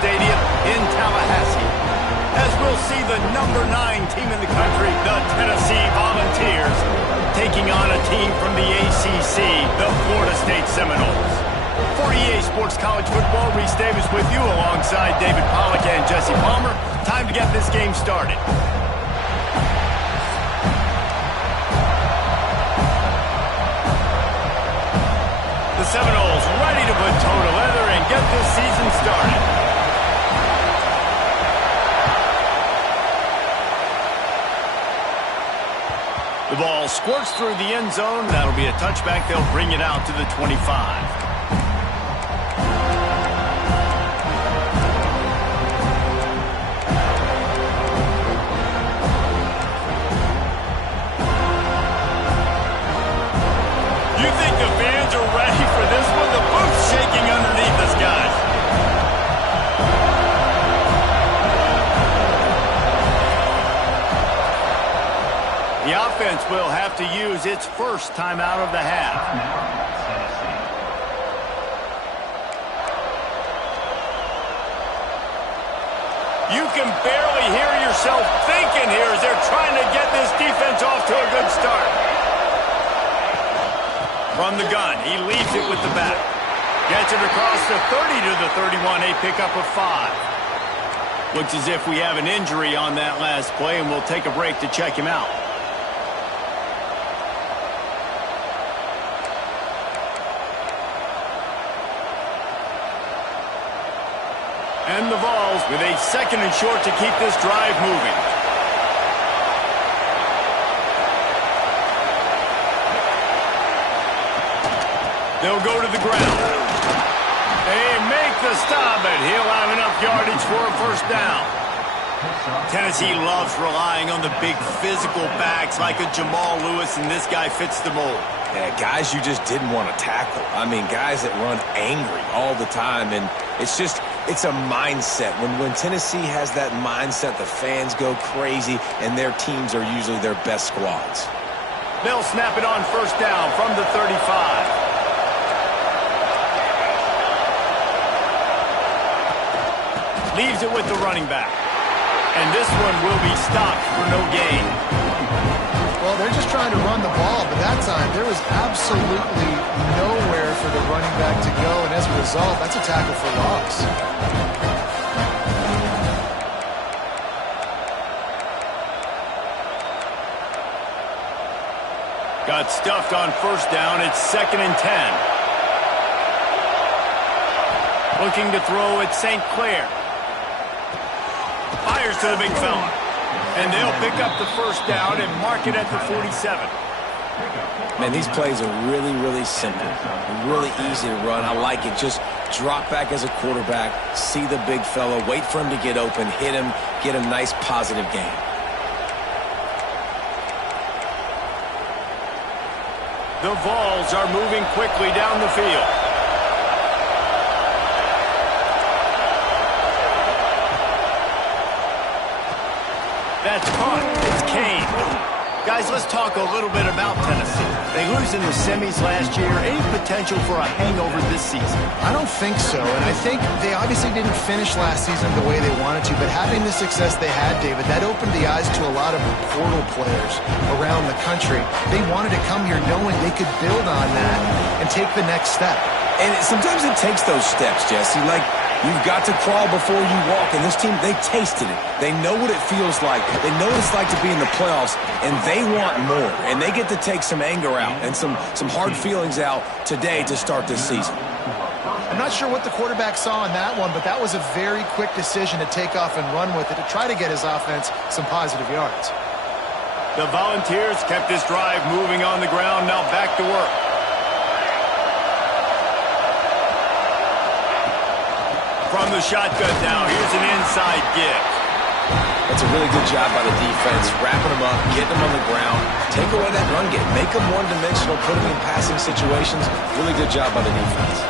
Stadium in Tallahassee, as we'll see the #9 team in the country, the Tennessee Volunteers, taking on a team from the ACC, the Florida State Seminoles. For EA Sports College Football, Reese Davis with you alongside David Pollack and Jesse Palmer. Time to get this game started. The Seminoles ready to put toe to leather and get this season started. The ball squirts through the end zone. That'll be a touchback. They'll bring it out to the 25. Shaking underneath us, guys. The offense will have to use its first timeout of the half. You can barely hear yourself thinking here as they're trying to get this defense off to a good start. From the gun, he leaves it with the back. Gets it across the 30 to the 31, a pickup of 5. Looks as if we have an injury on that last play, and we'll take a break to check him out. And the Vols with a 2nd and short to keep this drive moving. They'll go to the ground. They make the stop, but he'll have enough yardage for a first down. Tennessee loves relying on the big physical backs like a Jamal Lewis, and this guy fits the mold. Yeah, guys you just didn't want to tackle. I mean, guys that run angry all the time, and it's a mindset. When Tennessee has that mindset, the fans go crazy, and their teams are usually their best squads. They'll snap it on first down from the 35. Leaves it with the running back. And this one will be stopped for no gain. Well, they're just trying to run the ball, but that time there was absolutely nowhere for the running back to go, and as a result, that's a tackle for loss. Got stuffed on first down. It's 2nd and 10. Looking to throw at St. Clair. Fires to the big fella. And they'll pick up the first down and mark it at the 47. Man, these plays are really, really simple. Really easy to run. I like it. Just drop back as a quarterback, see the big fella, wait for him to get open, hit him, get a nice positive gain. The Vols are moving quickly down the field. That's caught. It's Kane. Guys, let's talk a little bit about Tennessee. They lose in the semis last year. Any potential for a hangover this season? I don't think so, and I think they obviously didn't finish last season the way they wanted to, but having the success they had, David, that opened the eyes to a lot of portal players around the country. They wanted to come here knowing they could build on that and take the next step. And sometimes it takes those steps, Jesse. Like, you've got to crawl before you walk. And this team, they tasted it. They know what it feels like. They know what it's like to be in the playoffs, and they want more. And they get to take some anger out and some hard feelings out today to start this season. I'm not sure what the quarterback saw in that one, but that was a very quick decision to take off and run with it to try to get his offense some positive yards. The Volunteers kept this drive moving on the ground. Now back to work. From the shotgun now, here's an inside give. That's a really good job by the defense, wrapping them up, getting them on the ground, take away that run game, make them one-dimensional, put them in passing situations. Really good job by the defense.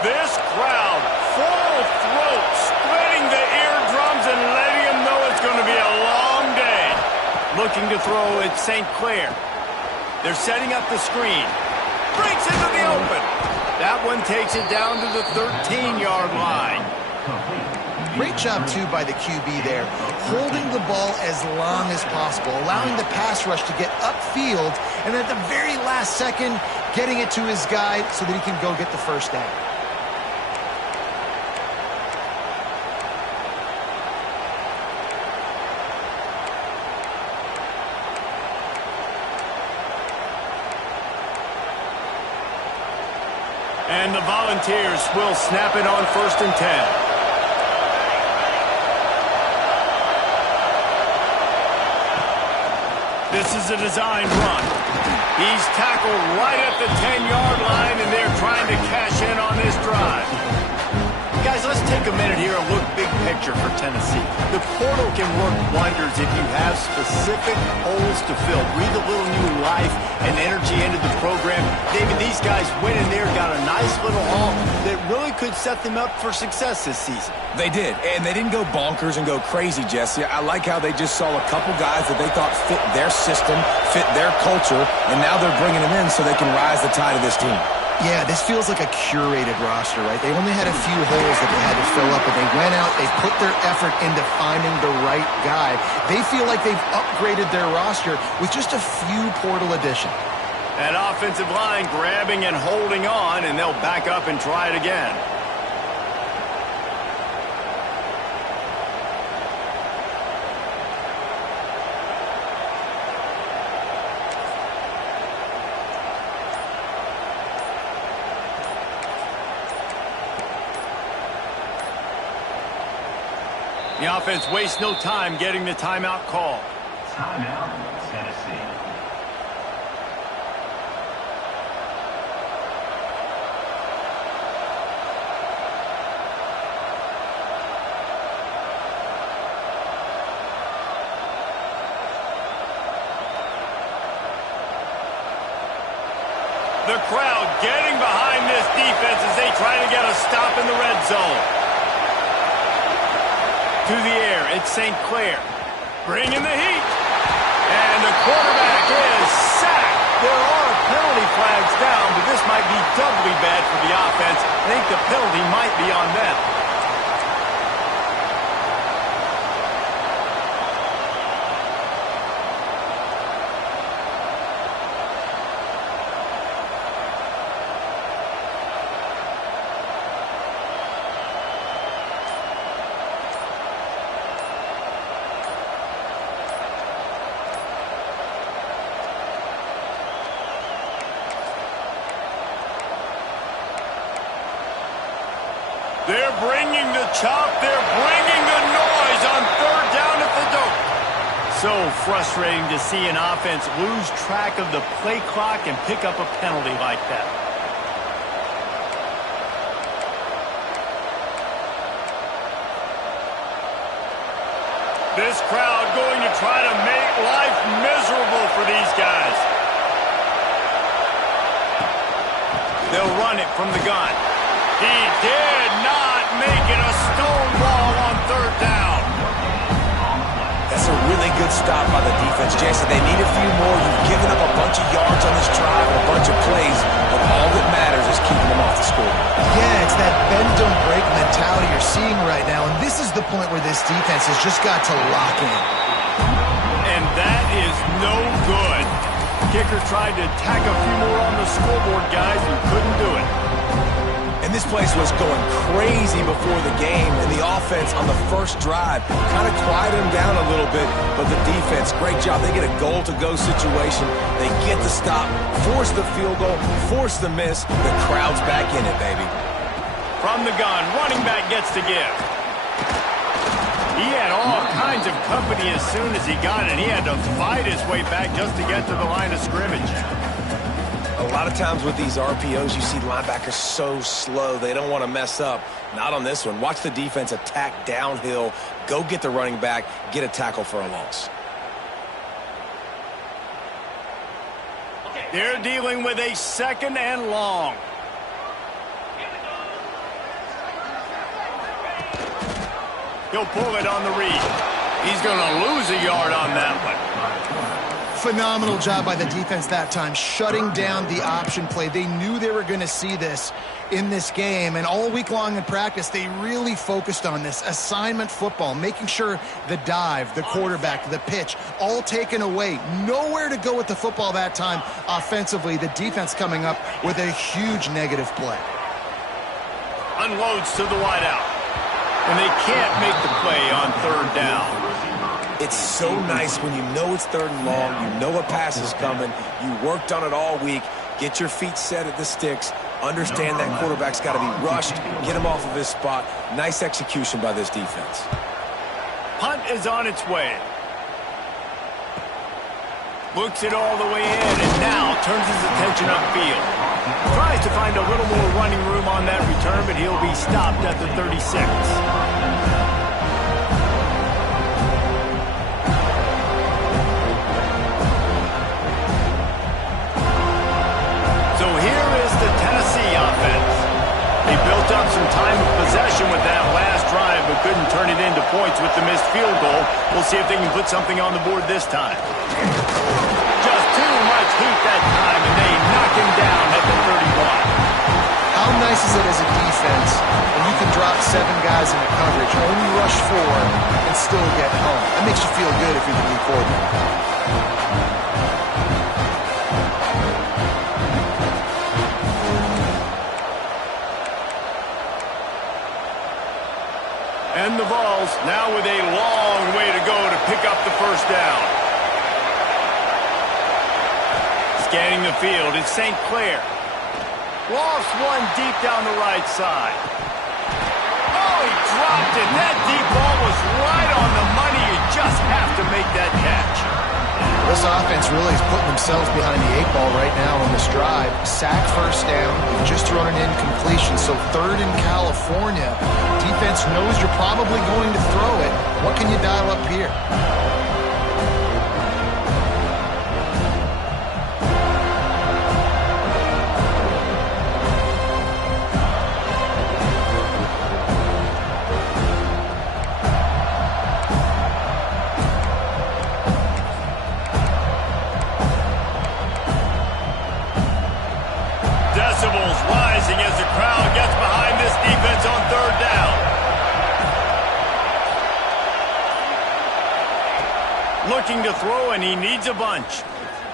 This crowd, full throat, splitting the eardrums and letting them know it's going to be a long day. Looking to throw at St. Clair. They're setting up the screen. Breaks into the open. That one takes it down to the 13-yard line. Great job, too, by the QB there, holding the ball as long as possible, allowing the pass rush to get upfield, and at the very last second, getting it to his guy so that he can go get the first down. And the Volunteers will snap it on 1st and 10. This is a design run. He's tackled right at the 10-yard line, and they're trying to cash in on this drive. Guys, let's take a minute here and look big picture for Tennessee. The portal can work wonders if you have specific holes to fill. Breathe a little new life and energy into the program. David, these guys went in there, got a nice little haul that really could set them up for success this season. They did, and they didn't go bonkers and go crazy, Jesse. I like how they just saw a couple guys that they thought fit their system, fit their culture, and now they're bringing them in so they can rise the tide of this team. Yeah, this feels like a curated roster, right? They only had a few holes that they had to fill up, but they went out, they put their effort into finding the right guy. They feel like they've upgraded their roster with just a few portal additions. That offensive line grabbing and holding on, and they'll back up and try it again. The offense wastes no time getting the timeout call. Timeout, Tennessee. The crowd getting behind this defense as they try to get a stop in the red zone. To the air, it's St. Clair. Bringing the heat. And the quarterback is sacked. There are penalty flags down, but this might be doubly bad for the offense. I think the penalty might be on them. They're bringing the chop. They're bringing the noise on 3rd down at the dope. So frustrating to see an offense lose track of the play clock and pick up a penalty like that. This crowd going to try to make life miserable for these guys. They'll run it from the gun. He did not make it a stone wall on 3rd down. That's a really good stop by the defense, Jason. They need a few more. You've given up a bunch of yards on this drive and a bunch of plays, but all that matters is keeping them off the score. Yeah, it's that bend, don't break mentality you're seeing right now, and this is the point where this defense has just got to lock in. And that is no good. Kicker tried to tack a few more on the scoreboard, guys, and couldn't do it. And this place was going crazy before the game, and the offense on the first drive kind of quieted them down a little bit, but the defense, great job. They get a goal-to-go situation. They get the stop, force the field goal, force the miss. The crowd's back in it, baby. From the gun, running back gets to give. He had all kinds of company as soon as he got it, and he had to fight his way back just to get to the line of scrimmage. A lot of times with these RPOs, you see linebackers so slow, they don't want to mess up. Not on this one. Watch the defense attack downhill, go get the running back, get a tackle for a loss. They're dealing with a 2nd and long. He'll pull it on the read. He's going to lose a yard on that one. Phenomenal job by the defense that time, shutting down the option play. They knew they were going to see this in this game, and all week long in practice, they really focused on this assignment football, making sure the dive, the quarterback, the pitch, all taken away. Nowhere to go with the football that time offensively. The defense coming up with a huge negative play. Unloads to the wideout, and they can't make the play on third down. It's so nice when you know it's third and long, you know a pass is coming, you worked on it all week, get your feet set at the sticks, understand that quarterback's got to be rushed, get him off of his spot. Nice execution by this defense. Punt is on its way. Looks it all the way in, and now turns his attention upfield. Tries to find a little more running room on that return, but he'll be stopped at the 36. So here is the Tennessee offense. They built up some time of possession with that last drive, but couldn't turn it into points with the missed field goal. We'll see if they can put something on the board this time. Just too much heat that time, and they knock him down at the 31. How nice is it as a defense when you can drop 7 guys into coverage, only rush 4, and still get home? That makes you feel good if you're the new quarterback. And the Vols now with a long way to go to pick up the first down. Scanning the field, it's St. Clair. Lost one deep down the right side. Oh, he dropped it. That deep ball was right on the money. You just have to make that catch. This offense really is putting themselves behind the 8 ball right now on this drive. Sack first down, they've just thrown an incompletion, so third in California. Defense knows you're probably going to throw it. What can you dial up here? Decibels rising as the crowd gets behind this defense on third down. Looking to throw, and he needs a bunch.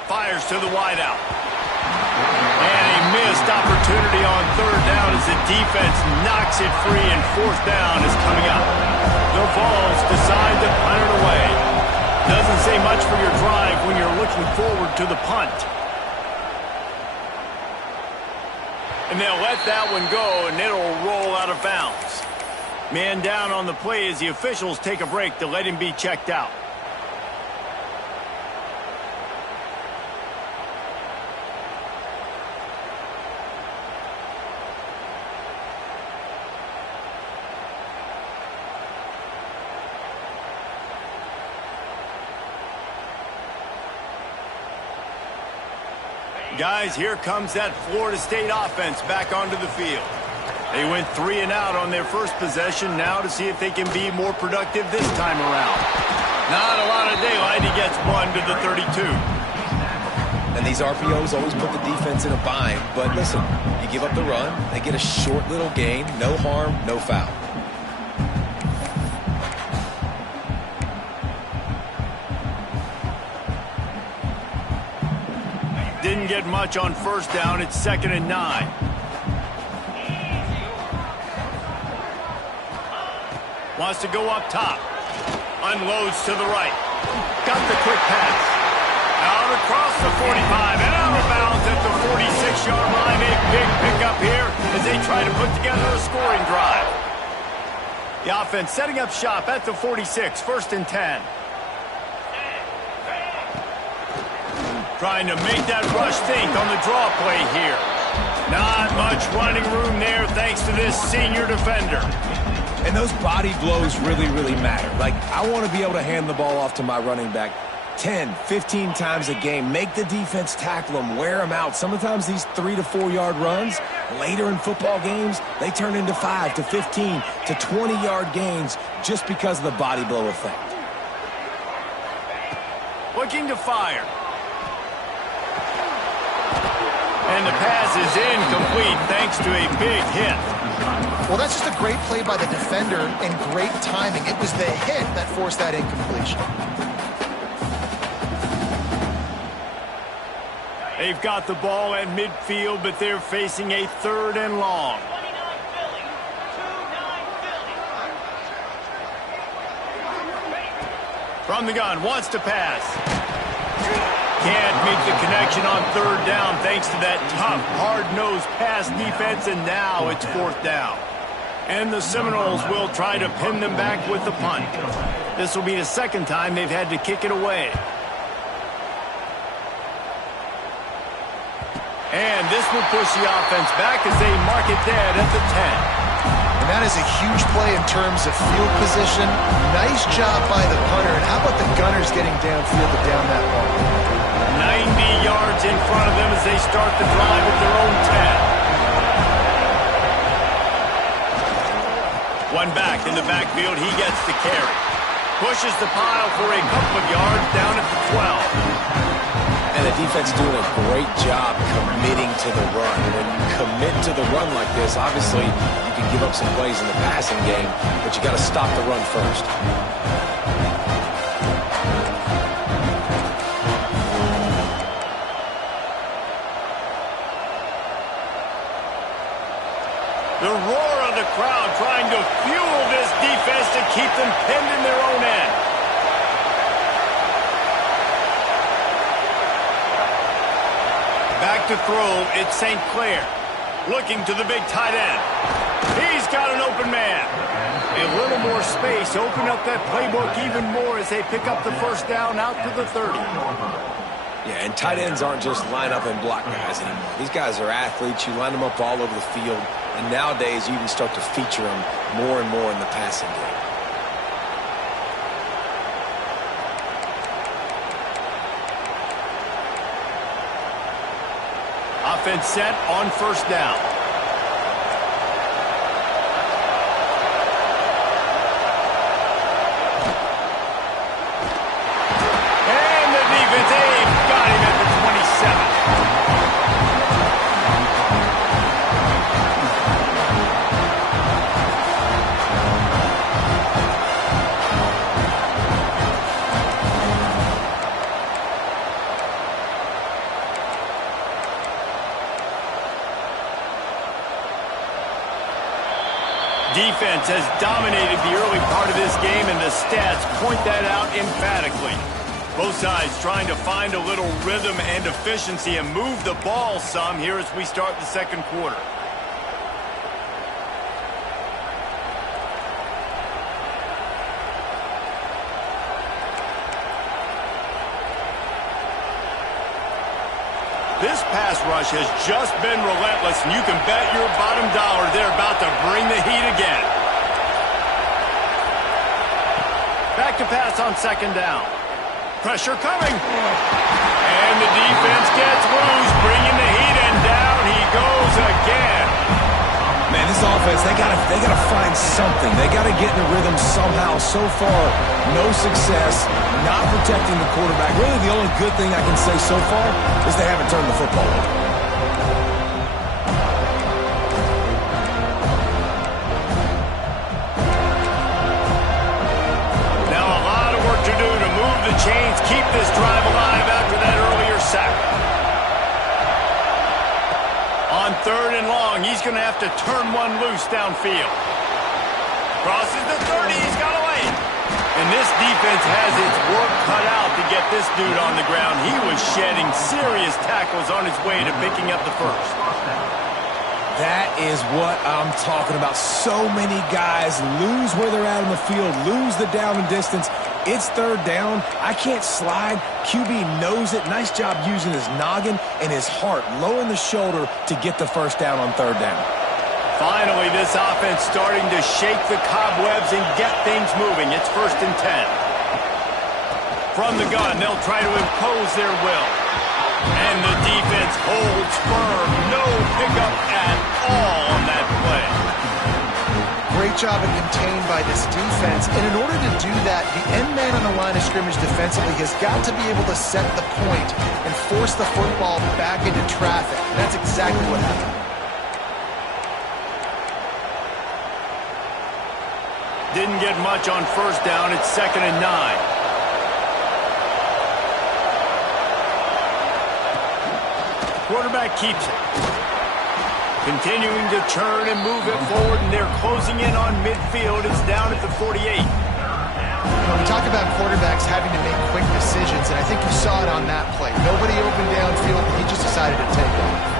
Fires to the wideout. And a missed opportunity on third down as the defense knocks it free, and fourth down is coming up. The Vols decide to punt it away. Doesn't say much for your drive when you're looking forward to the punt. And they'll let that one go, and it'll roll out of bounds. Man down on the play as the officials take a break to let him be checked out. Guys, here comes that Florida State offense back onto the field. They went 3 and out on their first possession, now to see if they can be more productive this time around. Not a lot of daylight. He gets 1 to the 32. And these RPOs always put the defense in a bind. But listen, you give up the run, they get a short little gain, no harm, no foul. Didn't get much on first down. It's 2nd and 9. Wants to go up top. Unloads to the right. Got the quick pass. Out across the 45 and out of bounds at the 46-yard line. A big pickup here as they try to put together a scoring drive. The offense setting up shop at the 46, 1st and 10. Trying to make that rush think on the draw play here. Not much running room there thanks to this senior defender. And those body blows really, really matter. Like, I want to be able to hand the ball off to my running back 10, 15 times a game. Make the defense tackle them, wear them out. Sometimes these 3 to 4 yard runs, later in football games, they turn into 5 to 15 to 20-yard gains just because of the body blow effect. Looking to fire. And the pass is incomplete thanks to a big hit. Well, that's just a great play by the defender and great timing. It was the hit that forced that incompletion. They've got the ball at midfield, but they're facing a 3rd and long. From the gun, wants to pass. Can't make the connection on 3rd down thanks to that tough, hard-nosed pass defense, and now it's 4th down. And the Seminoles will try to pin them back with the punt. This will be the 2nd time they've had to kick it away. And this will push the offense back as they mark it dead at the 10. And that is a huge play in terms of field position. Nice job by the punter. And how about the Gunners getting downfield to down that ball? 90 yards in front of them as they start the drive at their own 10. One back in the backfield, he gets the carry. Pushes the pile for a couple of yards down at the 12. And the defense doing a great job committing to the run. When you commit to the run like this, obviously you can give up some plays in the passing game, but you got to stop the run first. The roar of the crowd trying to fuel this defense to keep them pinned in their own end. Back to throw, it's St. Clair. Looking to the big tight end. He's got an open man. A little more space, open up that playbook even more as they pick up the 1st down out to the 30. Yeah, and tight ends aren't just line up and block guys anymore. These guys are athletes. You line them up all over the field. And nowadays, you even start to feature them more and more in the passing game. Offense set on 1st down. And the defense, they've got him at the 27. Defense has dominated the early part of this game, and the stats point that out emphatically. Both sides trying to find a little rhythm and efficiency and move the ball some here as we start the 2nd quarter. This pass rush has just been relentless, and you can bet your bottom dollar they're about to bring the heat again. Back to pass on 2nd down. Pressure coming. And the defense gets loose, bringing the heat, and down he goes again. Man, this offense, they gotta find something. They gotta get in the rhythm somehow. So far, no success, not protecting the quarterback. Really, the only good thing I can say so far is they haven't turned the football over. Now a lot of work to do to move the chains, keep this drive alive after that earlier sack. On 3rd and long, he's going to have to turn one loose downfield. Crosses the 30, he's got away. And this defense has its work cut out to get this dude on the ground. He was shedding serious tackles on his way to picking up the 1st. That is what I'm talking about. So many guys lose where they're at in the field, lose the down and distance. It's 3rd down. I can't slide. QB knows it. Nice job using his noggin and his heart, lowering the shoulder to get the 1st down on 3rd down. Finally, this offense starting to shake the cobwebs and get things moving. It's 1st and 10. From the gun, they'll try to impose their will. And the defense holds firm. No pickup at all on that play. Great job of contained by this defense. And in order to do that, the end man on the line of scrimmage defensively has got to be able to set the point and force the football back into traffic. That's exactly what happened. Didn't get much on first down. It's 2nd and 9. Quarterback keeps it. Continuing to turn and move it forward, and they're closing in on midfield. It's down at the 48. We talk about quarterbacks having to make quick decisions, and I think you saw it on that play. Nobody opened downfield, and he just decided to take off.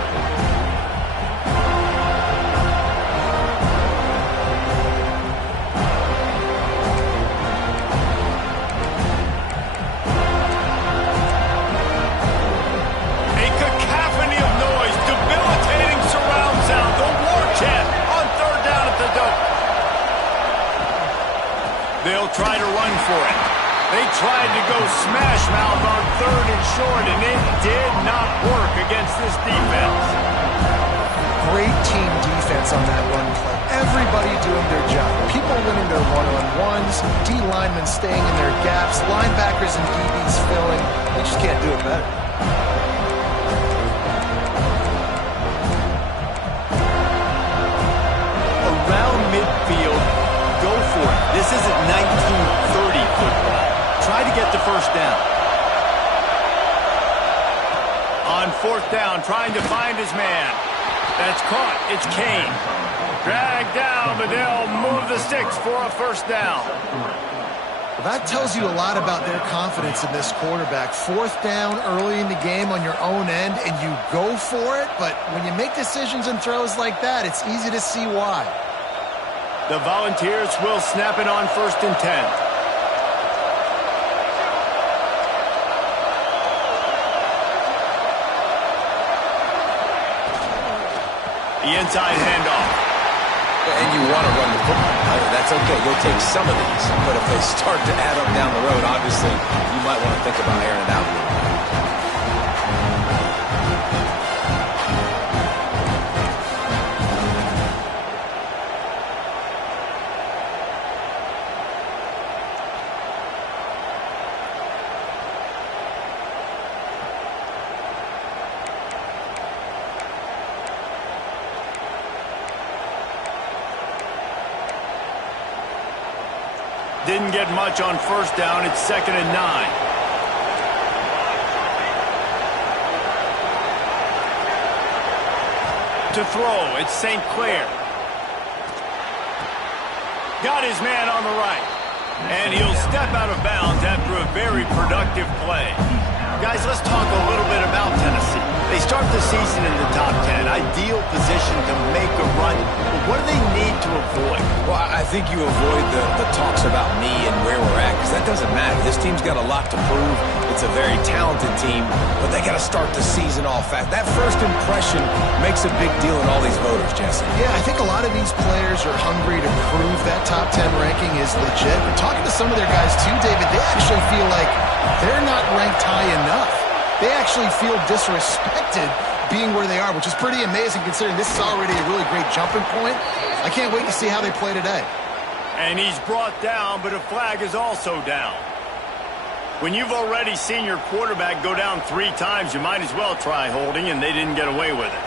They'll try to run for it. They tried to go smash mouth on 3rd and short, and it did not work against this defense. Great team defense on that run play. Everybody doing their job. People winning their one-on-ones, D linemen staying in their gaps, linebackers and DBs filling. They just can't do it better. Around midfield, go for it. This isn't 1930 football. Try to get the first down. On 4th down, trying to find his man. That's caught. It's Kane. Dragged down, but they'll move the sticks for a first down. Well, that tells you a lot about their confidence in this quarterback. 4th down early in the game on your own end, and you go for it. But when you make decisions and throws like that, it's easy to see why. The Volunteers will snap it on 1st and 10. The inside handoff. And you want to run the football. That's okay. You'll take some of these. But if they start to add up down the road, obviously, you might want to think about airing it out a little bit. Didn't get much on first down. It's 2nd and 9. To throw, it's St. Clair. Got his man on the right. And he'll step out of bounds after a very productive play. Guys, let's talk a little bit about Tennessee. They start the season in the top 10. Ideal position to make a run. But what do they need to avoid? Well, I think you avoid the talks about me and where we're at, because that doesn't matter. This team's got a lot to prove. It's a very talented team, but they got to start the season off fast. That first impression makes a big deal in all these voters, Jesse. Yeah, I think a lot of these players are hungry to prove that top 10 ranking is legit. But talking to some of their guys too, David, they actually feel like they're not ranked high enough. They actually feel disrespected being where they are, which is pretty amazing considering this is already a really great jumping point. I can't wait to see how they play today. And he's brought down, but a flag is also down. When you've already seen your quarterback go down 3 times, you might as well try holding, and they didn't get away with it.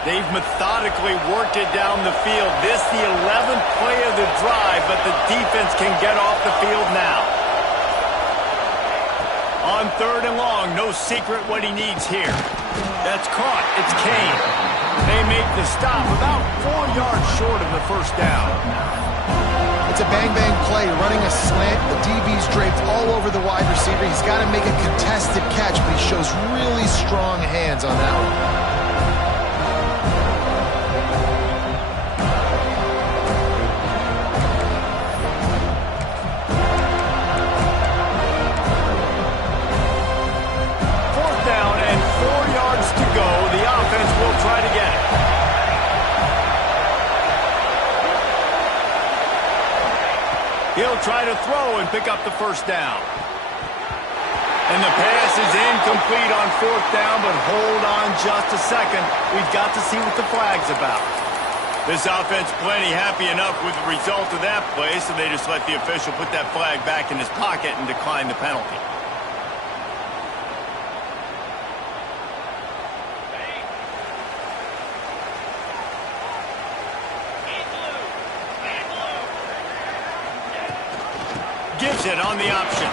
They've methodically worked it down the field. This the 11th play of the drive, but the defense can get off the field now. On 3rd and long, no secret what he needs here. That's caught. It's Kane. They make the stop about 4 yards short of the first down. It's a bang-bang play, running a slant. The DB's draped all over the wide receiver. He's got to make a contested catch, but he shows really strong hands on that one. He'll try to throw and pick up the first down. And the pass is incomplete on 4th down, but hold on just a second. We've got to see what the flag's about. This offense plenty happy enough with the result of that play, so they just let the official put that flag back in his pocket and decline the penalty. Gives it on the option.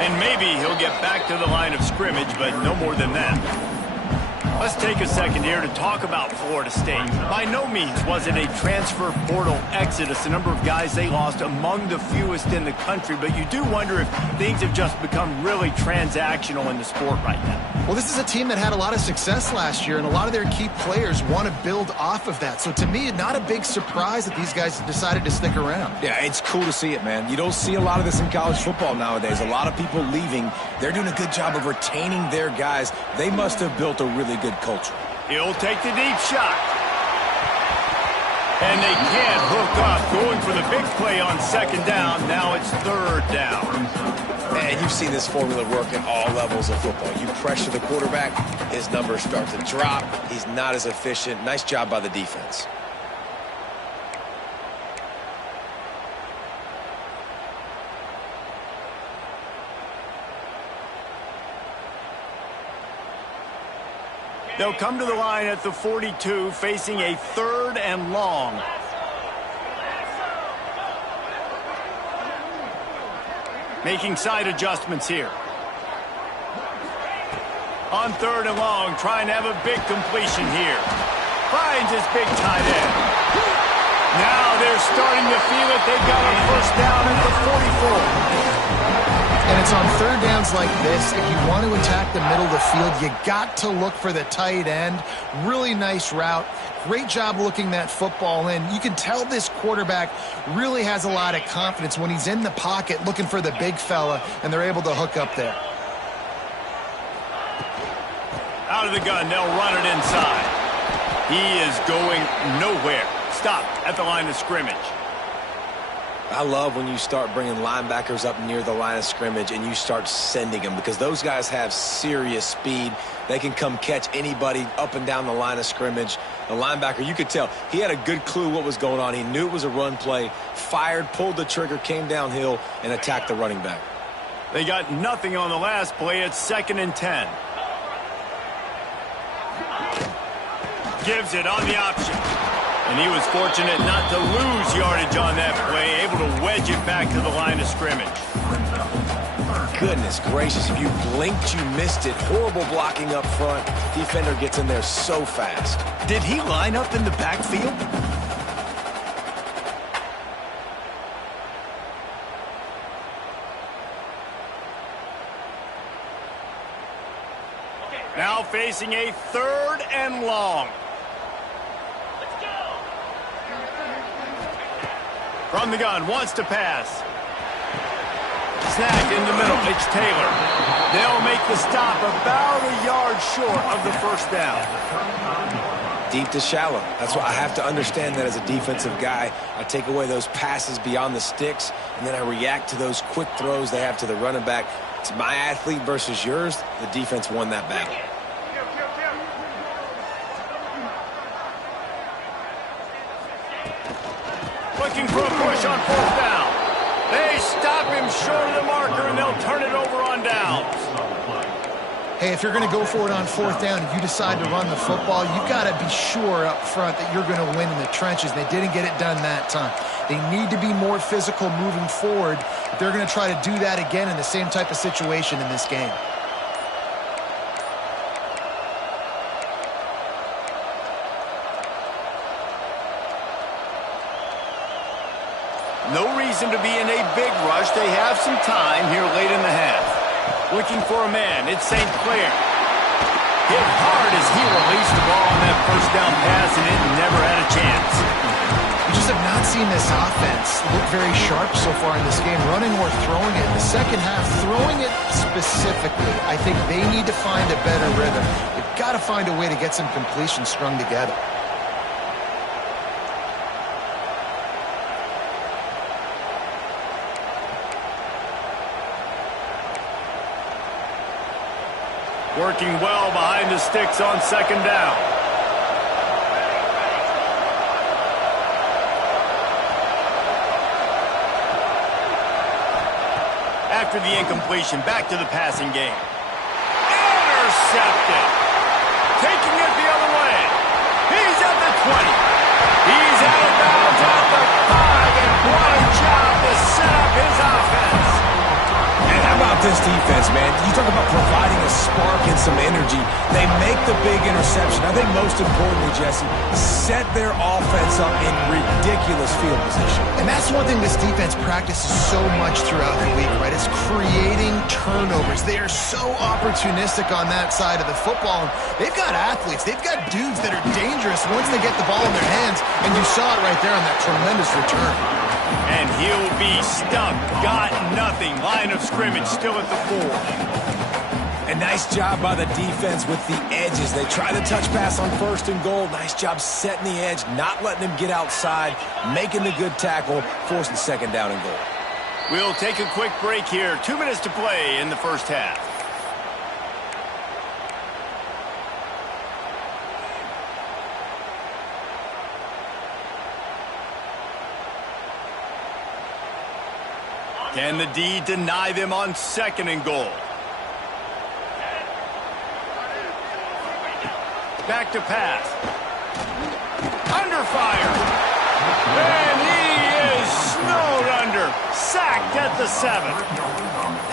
And maybe he'll get back to the line of scrimmage, but no more than that. Let's take a second here to talk about Florida State. By no means was it a transfer portal exodus, the number of guys they lost among the fewest in the country, but you do wonder if things have just become really transactional in the sport right now. Well, this is a team that had a lot of success last year, and a lot of their key players want to build off of that. So to me, not a big surprise that these guys decided to stick around. Yeah, it's cool to see it, man. You don't see a lot of this in college football nowadays. A lot of people leaving. They're doing a good job of retaining their guys. They must have built a really good culture. He'll take the deep shot. And they can't hook up. Going for the big play on second down. Now it's third down. And you've seen this formula work at all levels of football. You pressure the quarterback, his numbers start to drop. He's not as efficient. Nice job by the defense. They'll come to the line at the 42, facing a third and long. Making side adjustments here. On third and long, trying to have a big completion here. Finds his big tight end. Now they're starting to feel it. They've got a first down at the 44. And it's on third downs like this. If you want to attack the middle of the field, you got to look for the tight end. Really nice route. Great job looking that football in. You can tell this quarterback really has a lot of confidence when he's in the pocket looking for the big fella, and they're able to hook up there. Out of the gun, they'll run it inside. He is going nowhere. Stop at the line of scrimmage. I love when you start bringing linebackers up near the line of scrimmage and you start sending them, because those guys have serious speed. They can come catch anybody up and down the line of scrimmage. The linebacker, you could tell, he had a good clue what was going on. He knew it was a run play, fired, pulled the trigger, came downhill, and attacked the running back. They got nothing on the last play. It's 2nd and 10. Gives it on the option. And he was fortunate not to lose yardage on that play, able to wedge it back to the line of scrimmage. Goodness gracious, if you blinked, you missed it. Horrible blocking up front. Defender gets in there so fast. Did he line up in the backfield? Now facing a third and long. From the gun, wants to pass. Snagged in the middle, it's Taylor. They'll make the stop about a yard short of the first down. Deep to shallow. That's why I have to understand that as a defensive guy. I take away those passes beyond the sticks, and then I react to those quick throws they have to the running back. It's my athlete versus yours. The defense won that battle. Looking for a push on fourth down. They stop him short of the marker, and they'll turn it over on downs. Hey, if you're going to go for it on fourth down and you decide to run the football, you've got to be sure up front that you're going to win in the trenches. They didn't get it done that time. They need to be more physical moving forward. They're going to try to do that again in the same type of situation in this game. No reason to be in a big rush. They have some time here late in the half. Looking for a man. It's St. Clair. Hit hard as he released the ball on that first down pass, and it never had a chance. We just have not seen this offense look very sharp so far in this game, running or throwing it. In the second half, throwing it specifically, I think they need to find a better rhythm. They've got to find a way to get some completions strung together. Working well behind the sticks on second down. after the incompletion. Back to the passing game. Intercepted. Taking it the other way. He's at the 20. He's out of bounds at the 5. And what a job to set up his offense. And how about this defense, man? You talk about providing a spark and some energy. They make the big interception. I think most importantly, Jesse, set their offense up in ridiculous field position. And that's one thing this defense practices so much throughout the week, right? It's creating turnovers. They are so opportunistic on that side of the football. And they've got athletes. They've got dudes that are dangerous once they get the ball in their hands. And you saw it right there on that tremendous return. And he'll be stuck. Got nothing. Line of scrimmage still at the 4. A nice job by the defense with the edges. They try the touch pass on 1st and goal. Nice job setting the edge, not letting him get outside, making the good tackle, forcing 2nd down and goal. We'll take a quick break here. 2 minutes to play in the first half. Can the D deny them on 2nd and goal? Back to pass. Under fire. And he is snowed under. Sacked at the 7.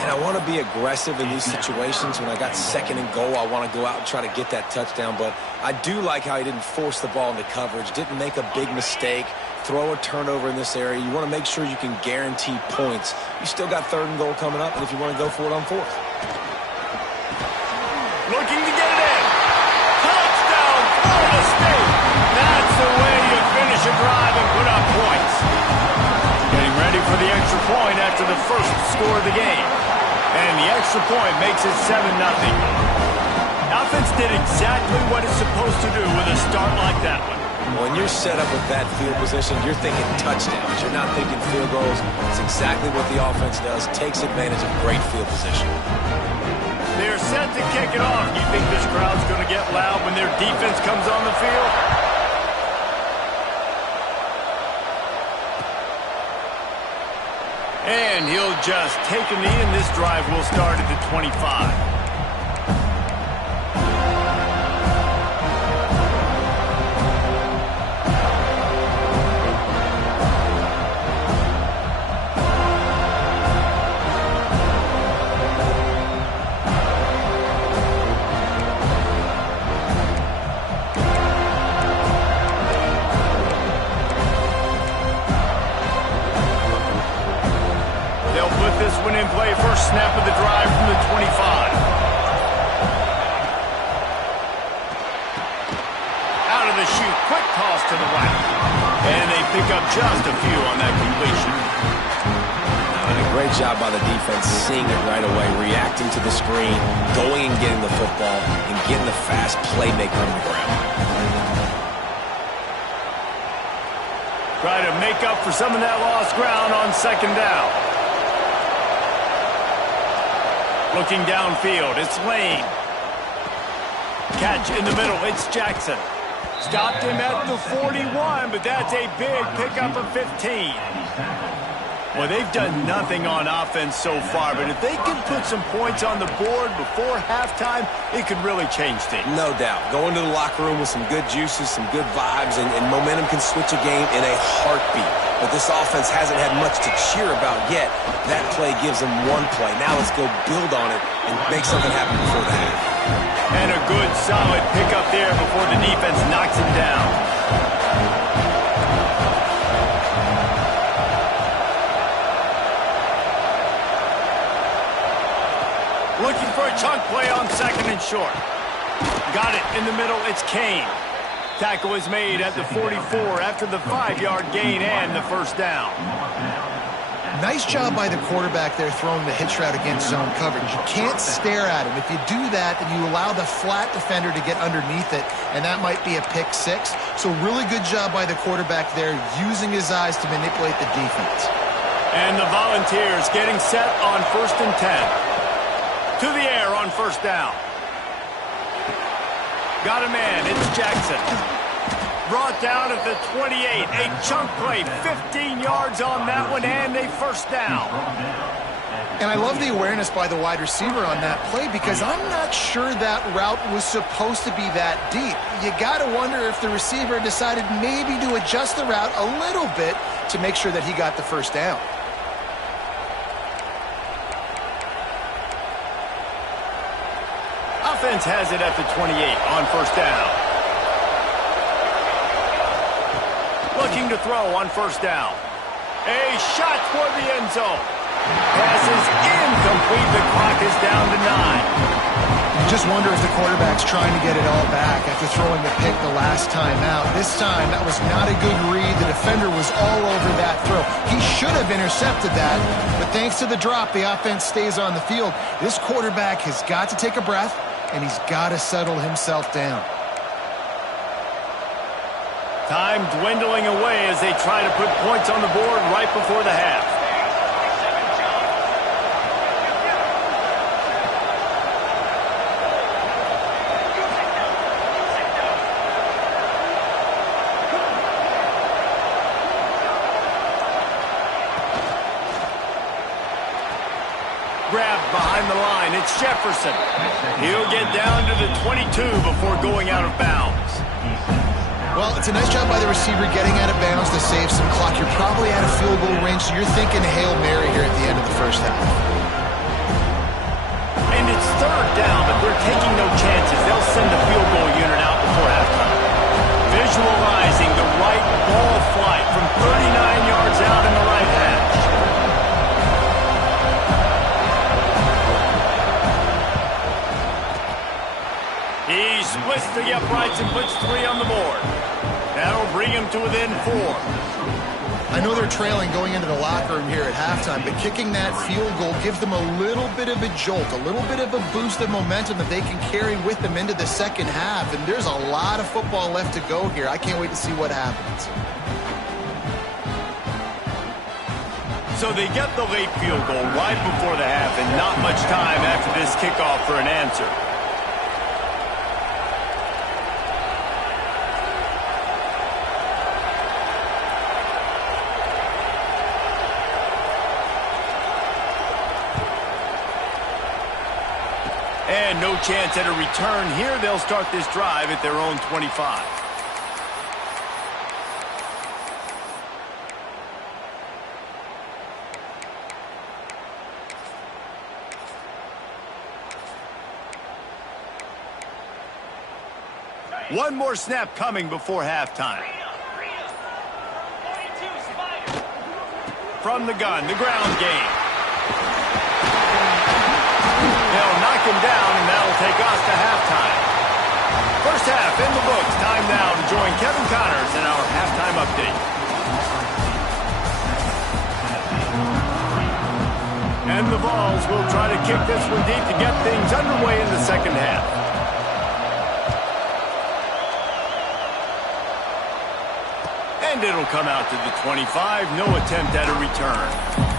And I want to be aggressive in these situations. When I got 2nd and goal, I want to go out and try to get that touchdown. But I do like how he didn't force the ball into coverage, didn't make a big mistake, throw a turnover in this area. You want to make sure you can guarantee points. You still got 3rd and goal coming up, and if you want to go for it on 4th. Looking to get it in. Touchdown, Florida State. That's the way you finish a drive and put up points. Getting ready for the extra point after the first score of the game. And the extra point makes it 7-0. Offense did exactly what it's supposed to do with a start like that one. When you're set up with that field position, you're thinking touchdowns. You're not thinking field goals. It's exactly what the offense does. Takes advantage of great field position. They're set to kick it off. You think this crowd's going to get loud when their defense comes on the field? And he'll just take a knee, and this drive will start at the 25. This one in play, first snap of the drive from the 25. Out of the chute, quick toss to the right. And they pick up just a few on that completion. And a great job by the defense, seeing it right away, reacting to the screen, going and getting the football, and getting the fast playmaker on the ground. Try to make up for some of that lost ground on 2nd down. Looking downfield, it's Lane. Catch in the middle, it's Jackson. Stopped him at the 41, but that's a big pickup of 15. Well, they've done nothing on offense so far, but if they can put some points on the board before halftime, it could really change things. No doubt. Go into the locker room with some good juices, some good vibes, and momentum can switch a game in a heartbeat. But this offense hasn't had much to cheer about yet. That play gives them one play. Now let's go build on it and make something happen before the half. And a good, solid pickup there before the defense knocks him down. Looking for a chunk play on 2nd and short. Got it in the middle, it's Kane. Tackle is made at the 44 after the 5-yard gain and the first down. Nice job by the quarterback there throwing the hitch route against zone coverage. You can't stare at him. If you do that, then you allow the flat defender to get underneath it, and that might be a pick 6. So really good job by the quarterback there, using his eyes to manipulate the defense. And the Volunteers getting set on 1st and 10. To the air on 1st down. Got a man, it's Jackson. Brought down at the 28. A chunk play, 15 yards on that one, and a 1st down. And I love the awareness by the wide receiver on that play because I'm not sure that route was supposed to be that deep. You got to wonder if the receiver decided maybe to adjust the route a little bit to make sure that he got the first down. Offense has it at the 28 on first down. Looking to throw on first down. A shot toward the end zone. Pass is incomplete. The clock is down to 9. You just wonder if the quarterback's trying to get it all back after throwing the pick the last time out. This time, that was not a good read. The defender was all over that throw. He should have intercepted that, but thanks to the drop, the offense stays on the field. This quarterback has got to take a breath, and he's got to settle himself down. Time dwindling away as they try to put points on the board right before the half. Grabbed behind the line, it's Jefferson. He'll get down to the 22 before going out of bounds. Well, it's a nice job by the receiver getting out of bounds to save some clock. You're probably at a field goal range, so you're thinking Hail Mary here at the end of the first half. And it's third down, but they're taking no chances. They'll send the field goal unit out before halftime. Visualizing the right ball flight from 39 yards out in the right hash. He splits the uprights and puts 3 on the board. That'll bring him to within 4. I know they're trailing going into the locker room here at halftime, but kicking that field goal gives them a little bit of a jolt, a little bit of a boost of momentum that they can carry with them into the second half, and there's a lot of football left to go here. I can't wait to see what happens. So they get the late field goal right before the half, and not much time after this kickoff for an answer. And no chance at a return here. They'll start this drive at their own 25. One more snap coming before halftime. From the gun, the ground game. They'll knock him down, and that'll take us to halftime. First half in the books. Time now to join Kevin Connors in our halftime update. And the Vols will try to kick this one deep to get things underway in the second half. And it'll come out to the 25. No attempt at a return.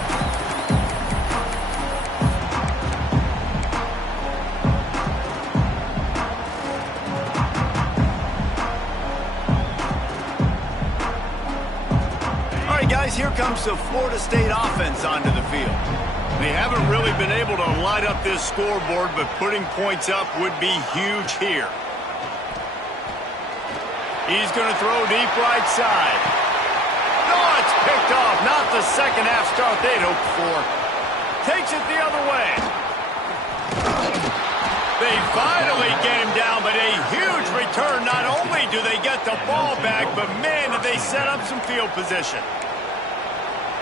Here comes the Florida State offense onto the field. They haven't really been able to light up this scoreboard, but putting points up would be huge here. He's going to throw deep right side. No, it's picked off. Not the second half start they'd hoped for. Takes it the other way. They finally get him down, but a huge return. Not only do they get the ball back, but man, did they set up some field position.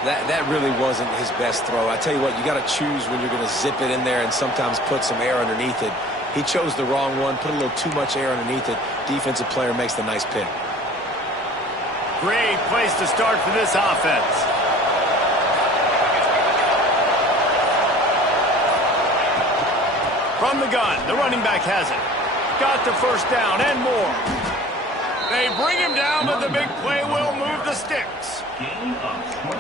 That really wasn't his best throw. I tell you what, you got to choose when you're going to zip it in there and sometimes put some air underneath it. He chose the wrong one, put a little too much air underneath it. Defensive player makes the nice pick. Great place to start for this offense. From the gun, the running back has it. Got the first down and more. They bring him down, but the big play will move the sticks.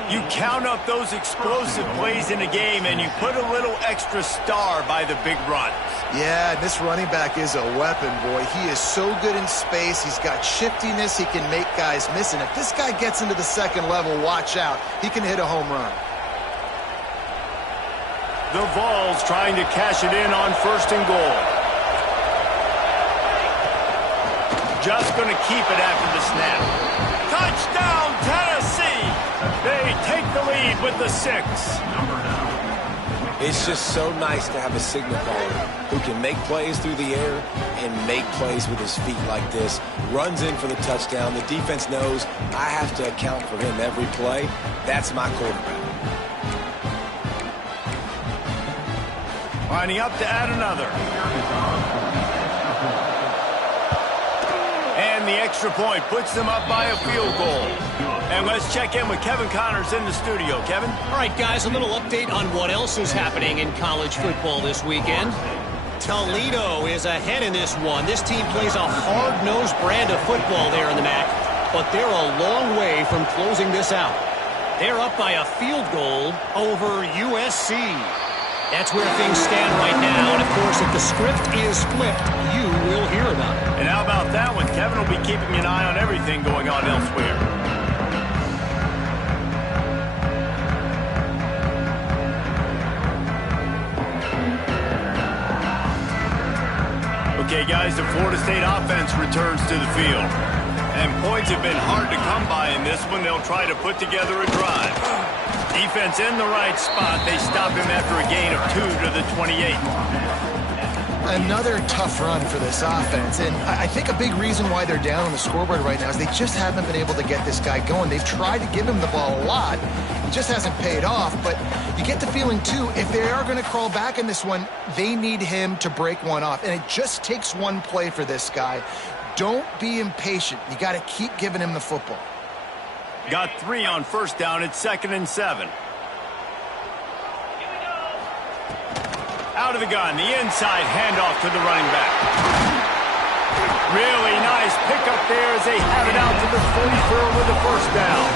You count up those explosive plays in a game, and you put a little extra star by the big runs. Yeah, this running back is a weapon, boy. He is so good in space. He's got shiftiness. He can make guys miss. And if this guy gets into the second level, watch out. He can hit a home run. The Vols trying to cash it in on 1st and goal. Just going to keep it after the snap. Touchdown, Tennessee! They take the lead with the 6. It's just so nice to have a signal caller who can make plays through the air and make plays with his feet like this. Runs in for the touchdown. The defense knows I have to account for him every play. That's my quarterback. Lining up to add another. And the extra point puts them up by a field goal. And let's check in with Kevin Connors in the studio. Kevin? All right, guys, a little update on what else is happening in college football this weekend. Toledo is ahead in this one. This team plays a hard-nosed brand of football there in the MAC, but they're a long way from closing this out. They're up by a field goal over USC. That's where things stand right now, and of course, if the script is flipped, you will hear about it. And how about that one? Kevin will be keeping an eye on everything going on elsewhere. Okay, guys, the Florida State offense returns to the field. And points have been hard to come by in this one. They'll try to put together a drive. Defense in the right spot. They stop him after a gain of 2 to the 28. Another tough run for this offense, and I think a big reason why they're down on the scoreboard right now is they just haven't been able to get this guy going. They've tried to give him the ball a lot. It just hasn't paid off, but you get the feeling, too, if they are going to crawl back in this one, they need him to break one off, and it just takes one play for this guy. Don't be impatient. You got to keep giving him the football. Got 3 on 1st down. It's 2nd and 7. Out of the gun, the inside handoff to the running back. Really nice pickup there as they have it out to the 44 with the 1st down.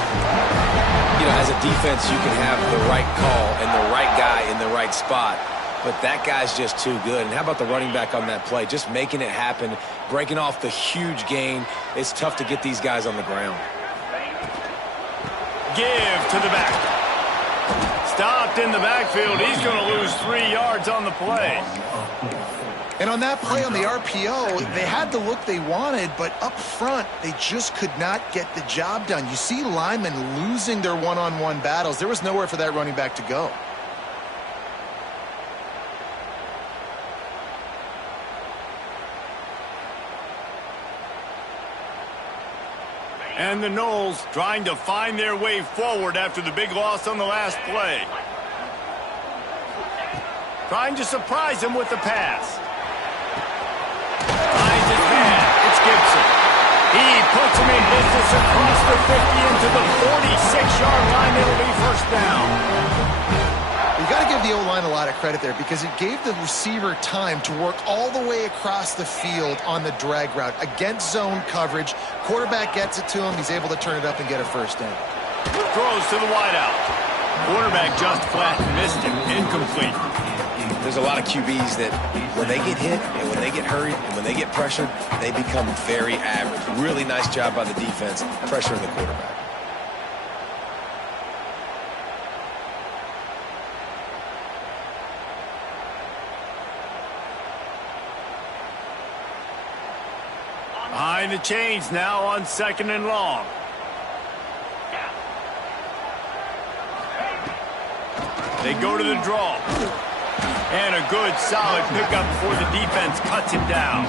You know, as a defense, you can have the right call and the right guy in the right spot, but that guy's just too good. And how about the running back on that play? Just making it happen, breaking off the huge gain. It's tough to get these guys on the ground. Give to the back. Stopped in the backfield. He's going to lose 3 yards on the play. And on that play on the RPO, they had the look they wanted, but up front, they just could not get the job done. You see linemen losing their one-on-one battles. There was nowhere for that running back to go. And the Noles trying to find their way forward after the big loss on the last play. Trying to surprise him with the pass. Finds his man. It's Gibson. He puts him in business across the 50 into the 46-yard line. It'll be 1st down. You got to give the O-line a lot of credit there because it gave the receiver time to work all the way across the field on the drag route against zone coverage. Quarterback gets it to him. He's able to turn it up and get a 1st down. Throws to the wideout. Quarterback just flat missed him. Incomplete. There's a lot of QBs that when they get hit and when they get hurried and when they get pressured, they become very average. Really nice job by the defense pressuring the quarterback. Behind the chains now on 2nd and long. They go to the draw. And a good, solid pickup before the defense cuts him down.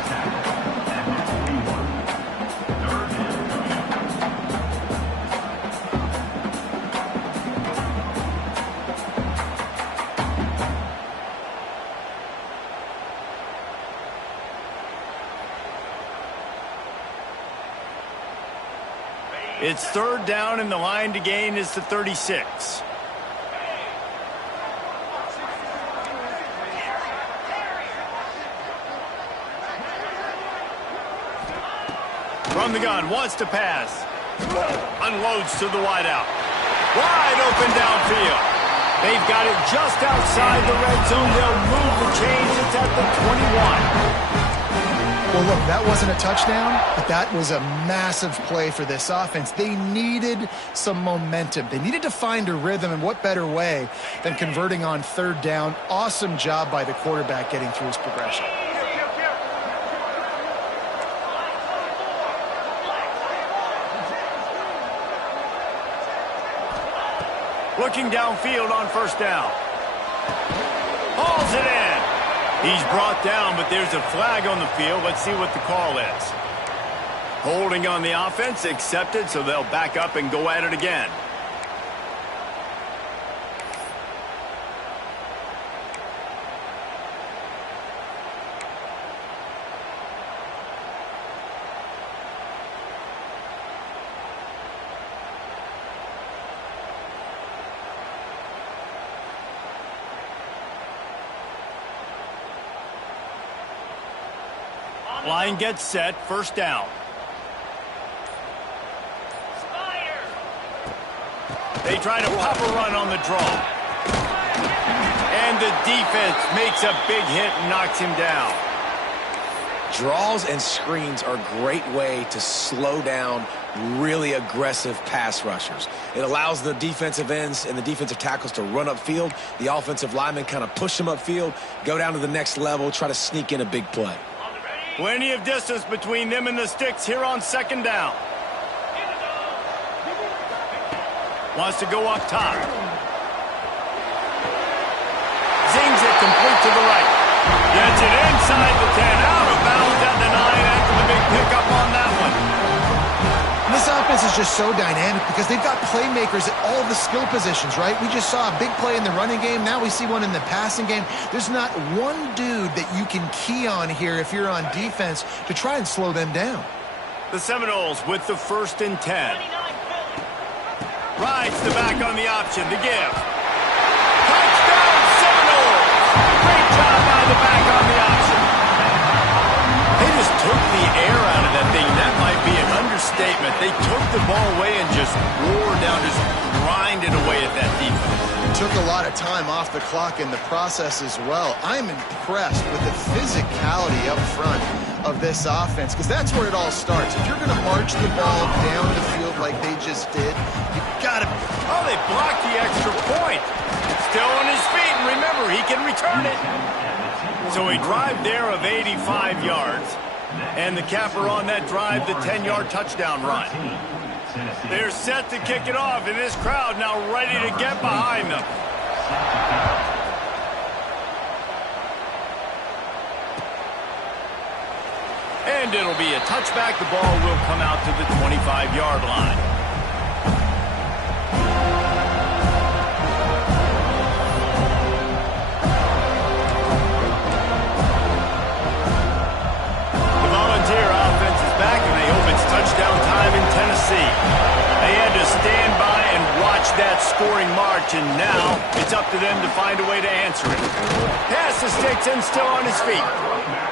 It's 3rd down, and the line to gain is the 36. From the gun, wants to pass. Unloads to the wideout. Wide open downfield. They've got it just outside the red zone. They'll move the chains. It's at the 21. Well, look, that wasn't a touchdown, but that was a massive play for this offense. They needed some momentum. They needed to find a rhythm, and what better way than converting on third down. Awesome job by the quarterback getting through his progression. Looking downfield on first down. Hauls it in. He's brought down, but there's a flag on the field. Let's see what the call is. Holding on the offense, accepted, so they'll back up and go at it again. Line gets set, first down. They try to pop a run on the draw. And the defense makes a big hit and knocks him down. Draws and screens are a great way to slow down really aggressive pass rushers. It allows the defensive ends and the defensive tackles to run upfield. The offensive linemen kind of push them upfield, go down to the next level, try to sneak in a big play. Plenty of distance between them and the sticks here on second down. Wants to go up top. Zings it complete to the right. Gets it inside the 10. Out of bounds at the 9 after the big pickup on that one. And this offense is just so dynamic because they've got playmakers at all the skill positions, right? We just saw a big play in the running game. Now we see one in the passing game. There's not one dude that you can key on here if you're on defense to try and slow them down. The Seminoles with the 1st and 10. Rides the back on the option to give. Touchdown Seminoles! Great job by the back on the option. They just took the air out of that thing. That might be an understatement. They took the ball away and just wore down, just grinded away at that defense. Took a lot of time off the clock in the process as well. I'm impressed with the physicality up front of this offense because that's where it all starts. If you're going to march the ball down the field like they just did, you got to... Oh, they blocked the extra point. Still on his feet, and remember, he can return it. So a drive there of 85 yards. And the capper on that drive, the 10-yard touchdown run. They're set to kick it off, and this crowd now ready to get behind them. And it'll be a touchback. The ball will come out to the 25-yard line. The Volunteer offense is back, and they hope it's touchdown time in Tennessee. They had to stand by and watch that scoring march, and now it's up to them to find a way to answer it. Pass the sticks and still on his feet.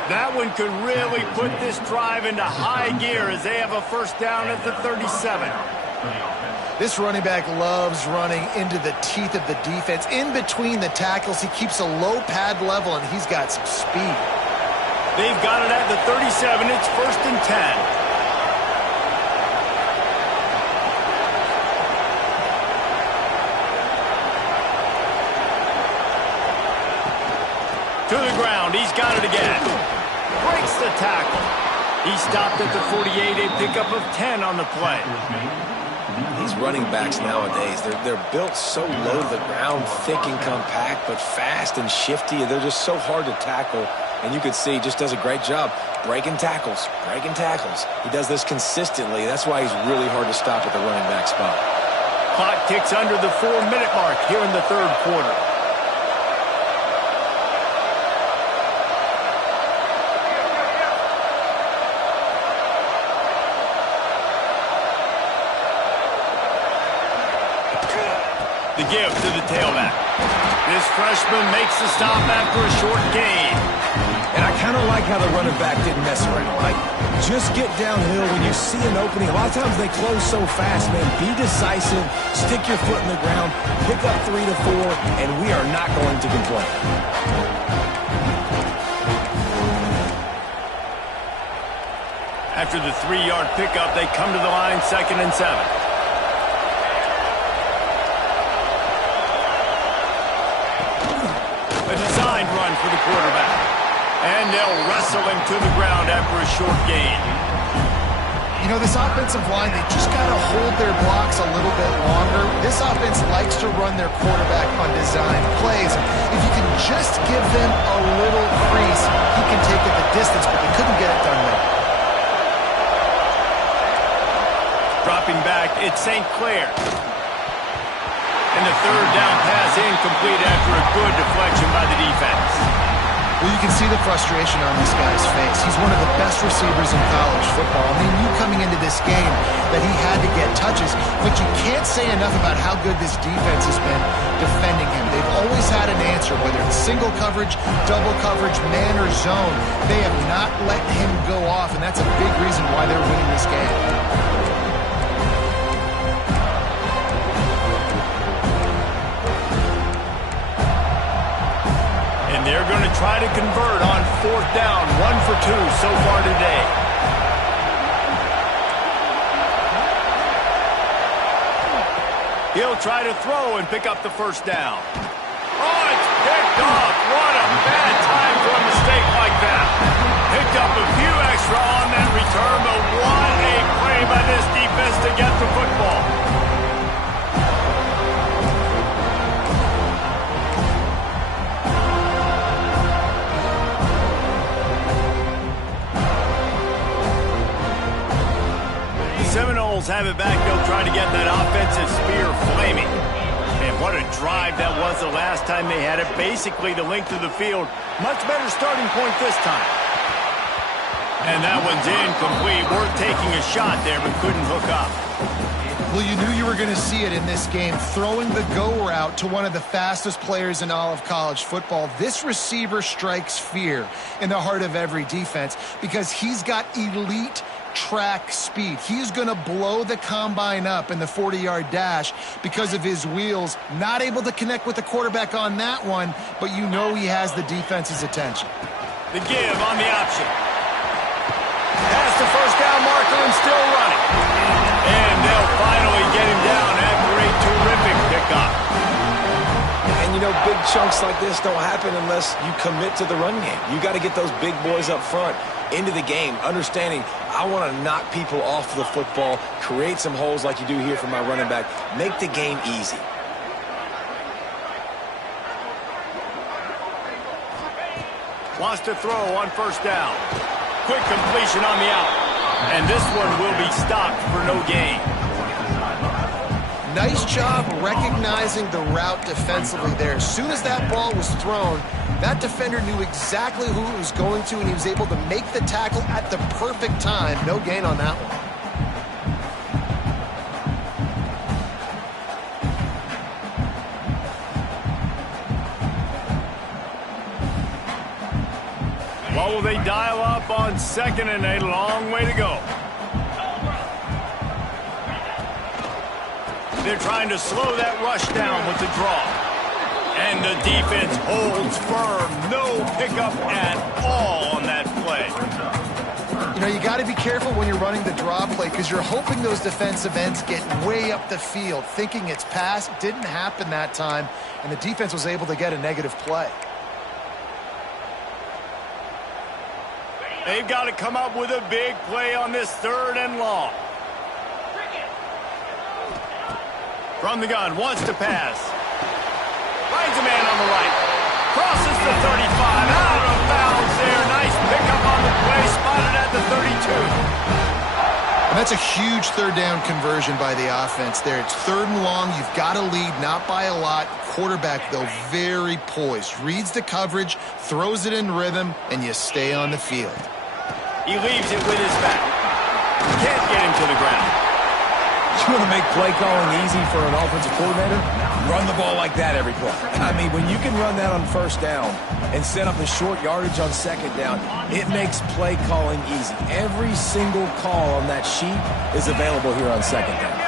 That one could really put this drive into high gear as they have a first down at the 37. This running back loves running into the teeth of the defense. In between the tackles, he keeps a low pad level, and he's got some speed. They've got it at the 37. It's 1st and 10. To the ground. He's got it again. Breaks the tackle. He stopped at the 48, a pickup of 10 on the play. These running backs nowadays, they're built so low to the ground, thick and compact, but fast and shifty. They're just so hard to tackle. And you could see he just does a great job breaking tackles, breaking tackles. He does this consistently. That's why he's really hard to stop at the running back spot. Clock ticks under the 4-minute mark here in the third quarter. The give to the tailback. This freshman makes the stop after a short gain. And I kind of like how the running back didn't mess around. Like, just get downhill when you see an opening. A lot of times they close so fast, man. Be decisive, stick your foot in the ground, pick up 3 to 4, and we are not going to complain. After the 3-yard pickup, they come to the line 2nd and 7. A designed run for the quarterback. And they'll wrestle him to the ground after a short gain. You know, this offensive line, they just got to hold their blocks a little bit longer. This offense likes to run their quarterback on design plays. If you can just give them a little crease, he can take it the distance, but they couldn't get it done there. Dropping back, it's St. Clair. And the 3rd down pass incomplete after a good deflection by the defense. Well, you can see the frustration on this guy's face. He's one of the best receivers in college football. They knew coming into this game that he had to get touches, but you can't say enough about how good this defense has been defending him. They've always had an answer, whether it's single coverage, double coverage, man or zone. They have not let him go off, and that's a big reason why they're winning this game. They're going to try to convert on 4th down. 1 for 2 so far today. He'll try to throw and pick up the 1st down. Oh, it's picked off. What a bad time for a mistake like that. Picked up a few extra on that return, but what a play by this defense to get the football. Seminoles have it back. They'll try to get that offensive spear flaming. And what a drive that was the last time they had it. Basically the length of the field. Much better starting point this time. And that one's incomplete. Worth taking a shot there, but couldn't hook up. Well, you knew you were going to see it in this game. Throwing the go route to one of the fastest players in all of college football. This receiver strikes fear in the heart of every defense because he's got elite track speed. He's going to blow the combine up in the 40-yard dash because of his wheels. Not able to connect with the quarterback on that one, but you know he has the defense's attention. The give on the option. Past the 1st down marker and still running. And they'll finally get him down after a terrific pickup. And, you know, big chunks like this don't happen unless you commit to the run game. You got to get those big boys up front into the game, understanding I want to knock people off the football, create some holes like you do here for my running back, make the game easy. Wants to throw on 1st down. Quick completion on the out. And this one will be stopped for no gain. Nice job recognizing the route defensively there. As soon as that ball was thrown, that defender knew exactly who it was going to, and he was able to make the tackle at the perfect time. No gain on that one. What will they dial up on 2nd and 8? Long way to go. They're trying to slow that rush down with the draw. And the defense holds firm. No pickup at all on that play. You know, you got to be careful when you're running the draw play because you're hoping those defensive ends get way up the field, thinking it's pass. Didn't happen that time, and the defense was able to get a negative play. They've got to come up with a big play on this 3rd and long. From the gun, wants to pass. Finds a man on the right. Crosses the 35. Out of bounds there. Nice pickup on the play. Spotted at the 32. And that's a huge 3rd down conversion by the offense there. It's 3rd and long. You've got to lead, not by a lot. Quarterback, though, very poised. Reads the coverage, throws it in rhythm, and you stay on the field. He leaves it with his back. Can't get him to the ground. You want to make play calling easy for an offensive coordinator? Run the ball like that every play. I mean, when you can run that on 1st down and set up a short yardage on 2nd down, it makes play calling easy. Every single call on that sheet is available here on 2nd down.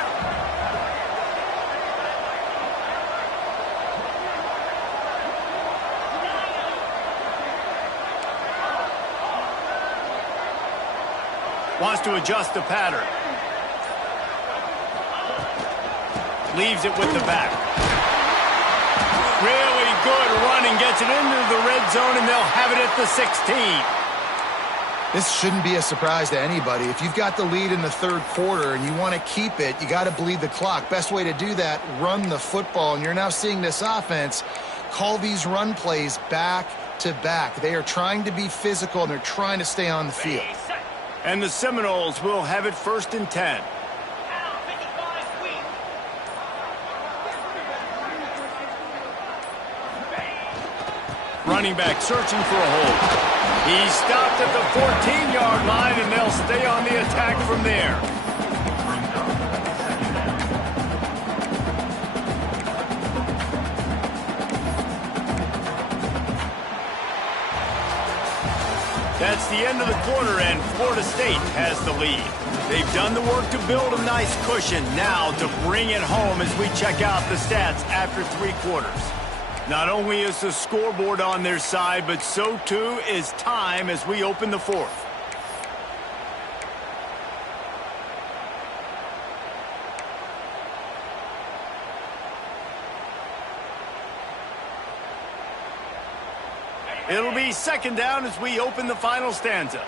Wants to adjust the pattern. Leaves it with the back. Really good running. Gets it into the red zone, and they'll have it at the 16. This shouldn't be a surprise to anybody. If you've got the lead in the third quarter and you want to keep it, you got to bleed the clock. Best way to do that, run the football. And you're now seeing this offense call these run plays back to back. They are trying to be physical, and they're trying to stay on the field. And the Seminoles will have it 1st and 10. Running back searching for a hole. He's stopped at the 14-yard line, and they'll stay on the attack from there. That's the end of the quarter, and Florida State has the lead. They've done the work to build a nice cushion. Now to bring it home as we check out the stats after 3 quarters. Not only is the scoreboard on their side, but so too is time as we open the 4th. It'll be 2nd down as we open the final stanza.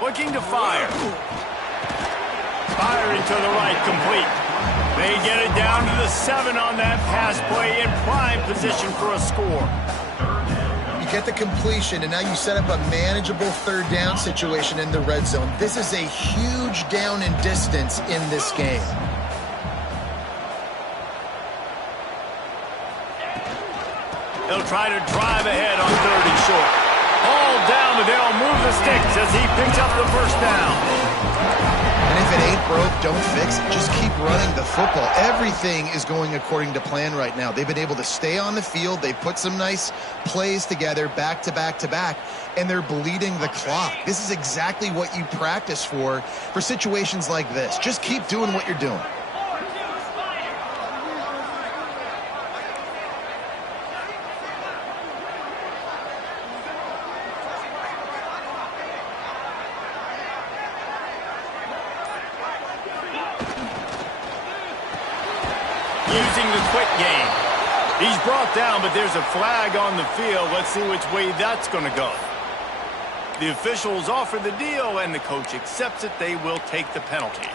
Looking to fire. Firing to the right, complete. They get it down to the 7 on that pass play in prime position for a score. You get the completion, and now you set up a manageable 3rd down situation in the red zone. This is a huge down in distance in this game. They'll try to drive ahead on 3rd and short. All down, but they'll move the sticks as he picks up the 1st down. And if it ain't broke, don't fix it. Just keep running the football. Everything is going according to plan right now. They've been able to stay on the field. They've put some nice plays together back to back to back, and they're bleeding the clock. This is exactly what you practice for situations like this. Just keep doing what you're doing. Using the quick game. He's brought down, but there's a flag on the field. Let's see which way that's going to go. The officials offer the deal, and the coach accepts it. They will take the penalty.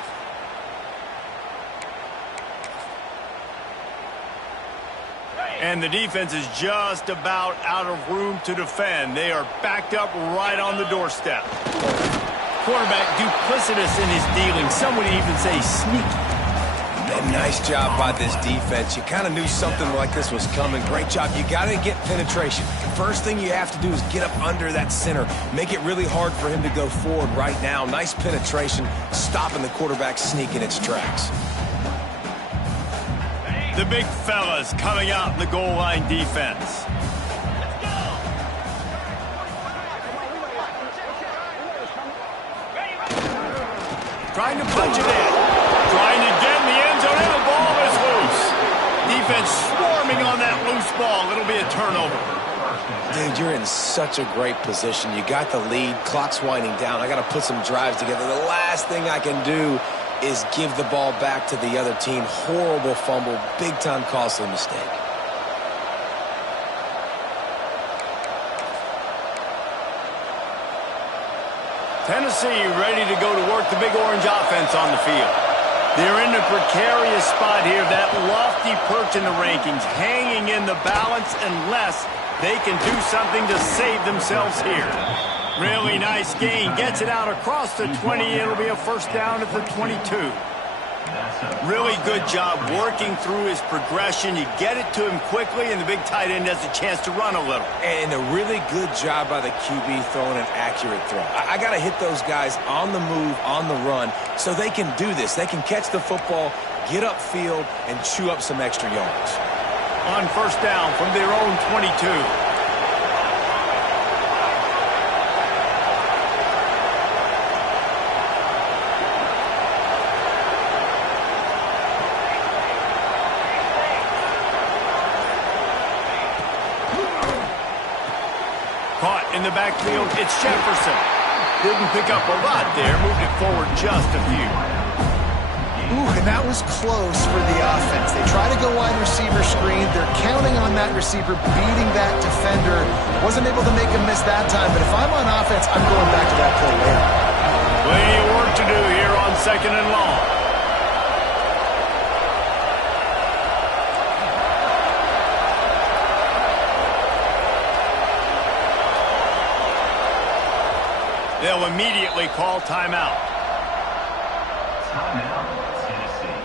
And the defense is just about out of room to defend. They are backed up right on the doorstep. Quarterback duplicitous in his dealing. Some would even say sneaky. Nice job by this defense. You kind of knew something like this was coming. Great job. You got to get penetration. First thing you have to do is get up under that center. Make it really hard for him to go forward right now. Nice penetration, stopping the quarterback sneak in its tracks. The big fellas coming out in the goal line defense. Trying to punch it in. Trying to get in the end zone, and the ball is loose. Defense swarming on that loose ball. It'll be a turnover. Dude, you're in such a great position. You got the lead. Clock's winding down. I got to put some drives together. The last thing I can do is give the ball back to the other team. Horrible fumble. Big-time costly mistake. Tennessee ready to go to work the big orange offense on the field. They're in a precarious spot here, that lofty perch in the rankings, hanging in the balance unless they can do something to save themselves here. Really nice gain. Gets it out across the 20. It'll be a 1st down at the 22. Really good job working through his progression. You get it to him quickly, and the big tight end has a chance to run a little. And a really good job by the QB throwing an accurate throw. I got to hit those guys on the move, on the run, so they can do this. They can catch the football, get upfield, and chew up some extra yards. On 1st down from their own 22. the backfield, it's Jefferson. Didn't pick up a lot there, moved it forward just a few. Ooh, and that was close for the offense. They try to go wide receiver screen. They're counting on that receiver beating that defender. Wasn't able to make him miss that time, but if I'm on offense, I'm going back to that play later. Plenty of work to do here on 2nd and long. They'll immediately call timeout. Timeout, Tennessee.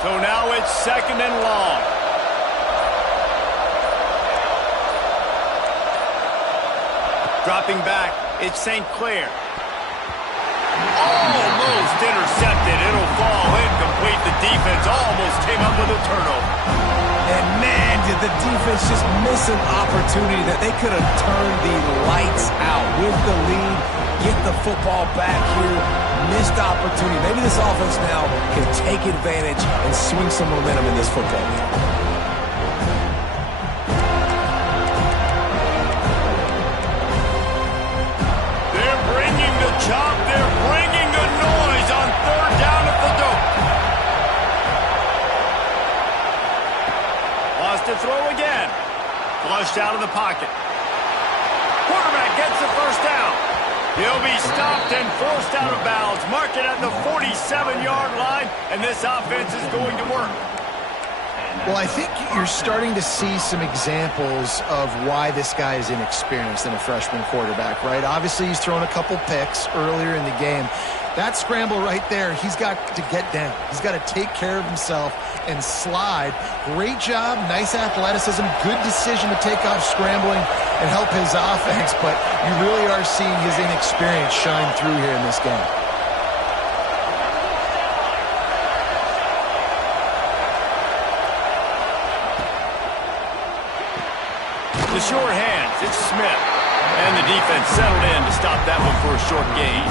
So now it's 2nd and long. Dropping back, it's St. Clair. Almost intercepted. It'll fall incomplete. The defense almost came up with a turnover. And man, did the defense just miss an opportunity that they could have turned the lights out with the lead, get the football back here. Missed opportunity. Maybe this offense now can take advantage and swing some momentum in this football game. Chop, they're bringing the noise on 3rd down at the dope. Lost to throw again. Flushed out of the pocket. Quarterback gets the 1st down. He'll be stopped and forced out of bounds. Mark it at the 47-yard line, and this offense is going to work. Well, I think you're starting to see some examples of why this guy is inexperienced in a freshman quarterback, right? Obviously, he's thrown a couple picks earlier in the game. That scramble right there, he's got to get down. He's got to take care of himself and slide. Great job, nice athleticism, good decision to take off scrambling and help his offense, but you really are seeing his inexperience shine through here in this game. The sure hands, it's Smith. And the defense settled in to stop that one for a short gain.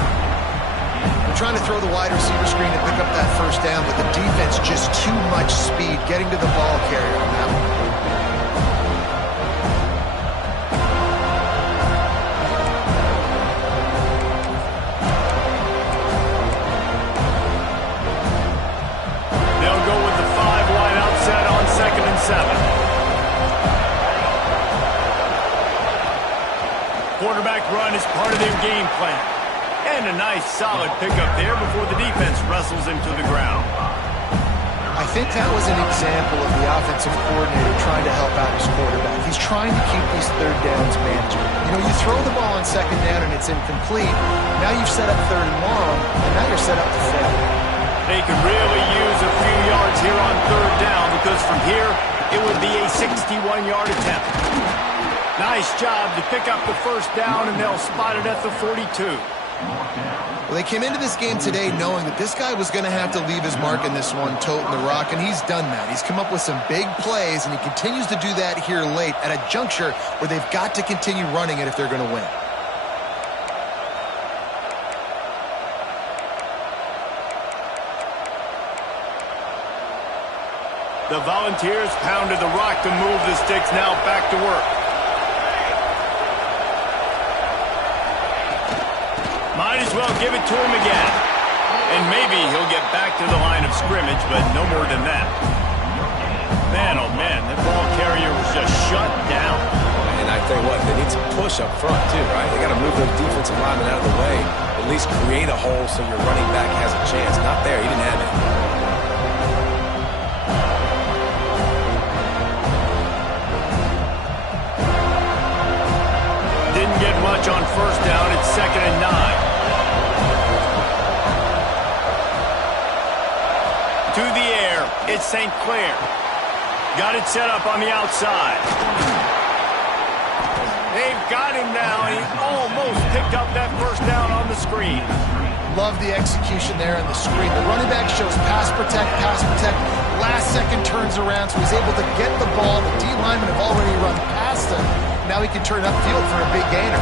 They're trying to throw the wide receiver screen to pick up that 1st down, but the defense just too much speed getting to the ball carrier on that one. They'll go with the 5 wide outset on 2nd and 7. Quarterback run is part of their game plan. And a nice solid pickup there before the defense wrestles him to the ground. I think that was an example of the offensive coordinator trying to help out his quarterback. He's trying to keep these 3rd downs manageable. You know, you throw the ball on 2nd down and it's incomplete. Now you've set up 3rd and long, and now you're set up to fail. They could really use a few yards here on 3rd down because from here, it would be a 61-yard attempt. Nice job to pick up the 1st down, and they'll spot it at the 42. Well, they came into this game today knowing that this guy was going to have to leave his mark in this one, toting the rock, and he's done that. He's come up with some big plays, and he continues to do that here late at a juncture where they've got to continue running it if they're going to win. The Volunteers pounded the rock to move the sticks, now back to work. Might as well give it to him again. And maybe he'll get back to the line of scrimmage, but no more than that. Man, oh man, that ball carrier was just shut down. And I tell you what, they need some push up front too, right? They got to move those defensive linemen out of the way. At least create a hole so your running back has a chance. Not there, he didn't have it. Didn't get much on 1st down. It's 2nd and 9. To the air, it's St. Clair. Got it set up on the outside. They've got him now, and he almost picked up that 1st down on the screen. Love the execution there on the screen. The running back shows pass protect, last second turns around, so he's able to get the ball. The D linemen have already run past him. Now he can turn upfield for a big gainer.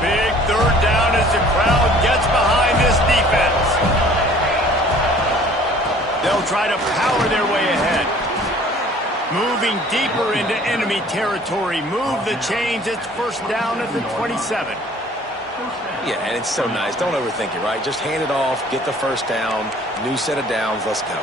Big third down as the crowd gets behind this defense. They'll try to power their way ahead. Moving deeper into enemy territory. Move the chains. It's first down at the 27. Yeah, and it's so nice. Don't overthink it, right? Just hand it off, get the first down, new set of downs, let's go.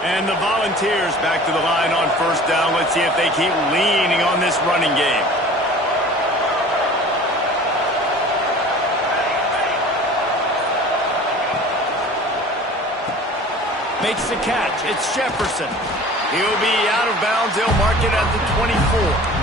And the Volunteers back to the line on first down. Let's see if they keep leaning on this running game. Makes the catch. It's Jefferson. He'll be out of bounds. They'll mark it at the 24.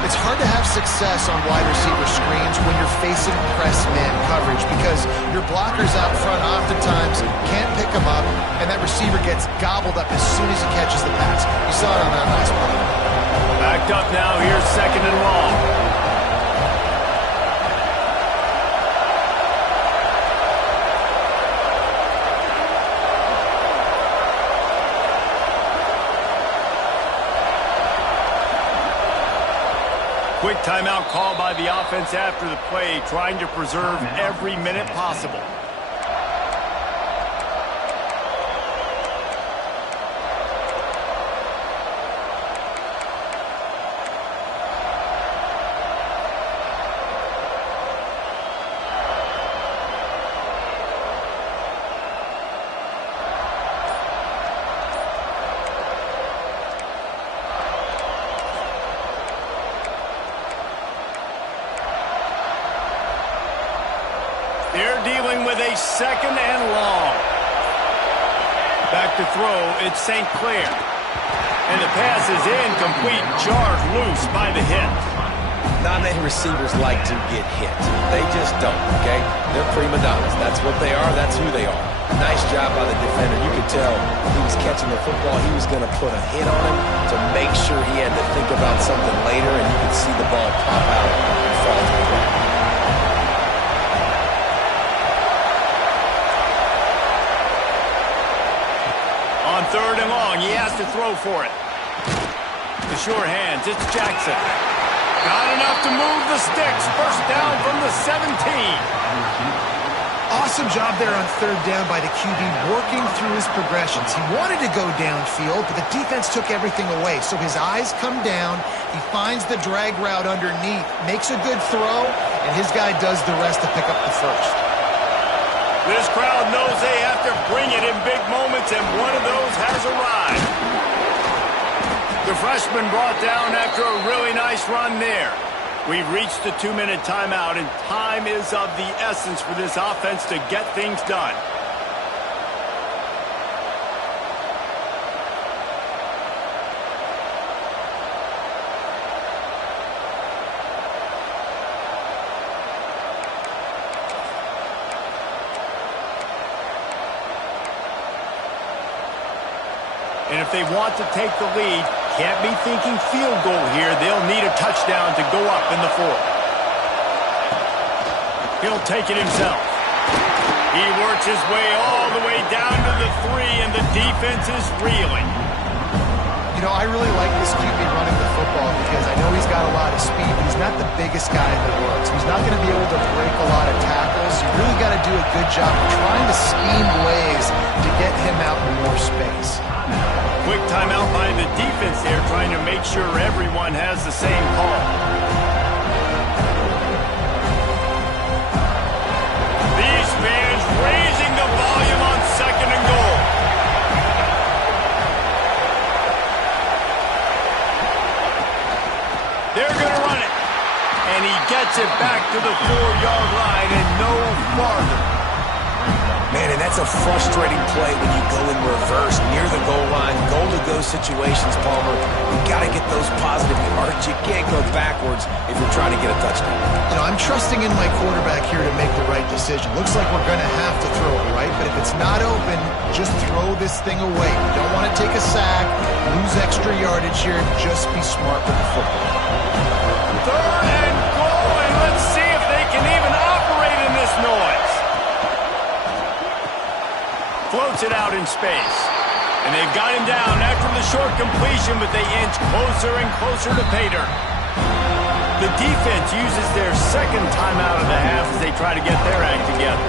It's hard to have success on wide receiver screens when you're facing press man coverage because your blockers out front oftentimes can't pick them up, and that receiver gets gobbled up as soon as he catches the pass. You saw it on that last play. Backed up now. Here's second and long. Quick timeout call by the offense after the play, trying to preserve every minute possible. They're dealing with a second and long. Back to throw, it's St. Clair. And the pass is incomplete, jarred loose by the hit. Not many receivers like to get hit. They just don't, okay? They're prima donnas. That's what they are. That's who they are. Nice job by the defender. You could tell he was catching the football. He was going to put a hit on him to make sure he had to think about something later, and you could see the ball pop out and fall to the ground. On third and long, he has to throw for it. The sure hands, it's Jackson. Got enough to move the sticks. First down from the 17. Awesome job there on third down by the QB, working through his progressions. He wanted to go downfield, but the defense took everything away. So his eyes come down, he finds the drag route underneath, makes a good throw, and his guy does the rest to pick up the first. This crowd knows they have to bring it in big moments, and one of those has arrived. The freshman brought down after a really nice run there. We've reached the 2-minute timeout, and time is of the essence for this offense to get things done. And if they want to take the lead, can't be thinking field goal here. They'll need a touchdown to go up in the fourth. He'll take it himself. He works his way all the way down to the 3, and the defense is reeling. You know, I really like this QB running the football because I know he's got a lot of speed, but he's not the biggest guy in the world. So he's not going to be able to break a lot of tackles. You really got to do a good job of trying to scheme ways to get him out in more space. Quick timeout by the defense there, trying to make sure everyone has the same call. These fans raising the volume on second and goal. They're going to run it. And he gets it back to the 4-yard line and no farther. Man, and that's a frustrating play when you go in reverse near the goal line, goal-to-go situations, Palmer. You got to get those positive yards. You can't go backwards if you're trying to get a touchdown. You know, I'm trusting in my quarterback here to make the right decision. Looks like we're going to have to throw it, right? But if it's not open, just throw this thing away. You don't want to take a sack, lose extra yardage here. Just be smart with the football. 3rd and goal, and let's see if they can even operate in this noise. Floats it out in space. And they've got him down after the short completion, but they inch closer and closer to pay dirt. The defense uses their second timeout of the half as they try to get their act together.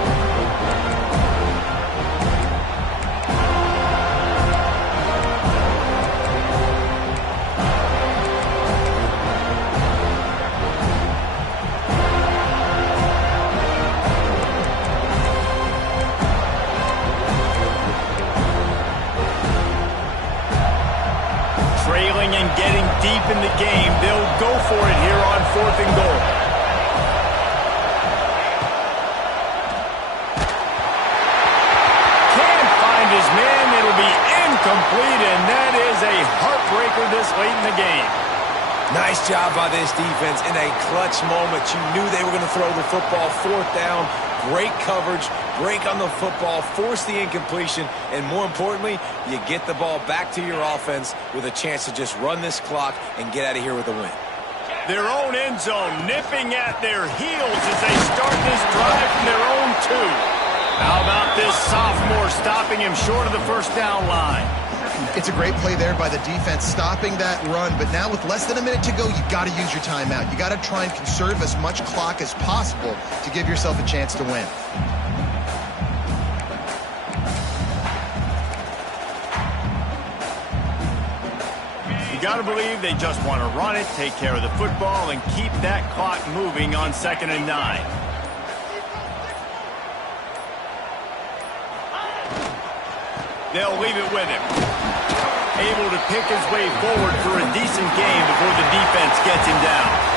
Trailing and getting deep in the game, they'll go for it here on 4th and goal. Can't find his man. It'll be incomplete, and that is a heartbreaker this late in the game. Nice job by this defense in a clutch moment. You knew they were going to throw the football. 4th down, great coverage, break on the football, force the incompletion, and more importantly, you get the ball back to your offense with a chance to just run this clock and get out of here with a win. Their own end zone nipping at their heels as they start this drive from their own 2. How about this sophomore stopping him short of the 1st down line? It's a great play there by the defense, stopping that run. But now with less than a minute to go, you've got to use your timeout. You got to try and conserve as much clock as possible to give yourself a chance to win. You got to believe they just want to run it, take care of the football, and keep that clock moving on 2nd and 9. They'll leave it with him. Able to pick his way forward for a decent gain before the defense gets him down.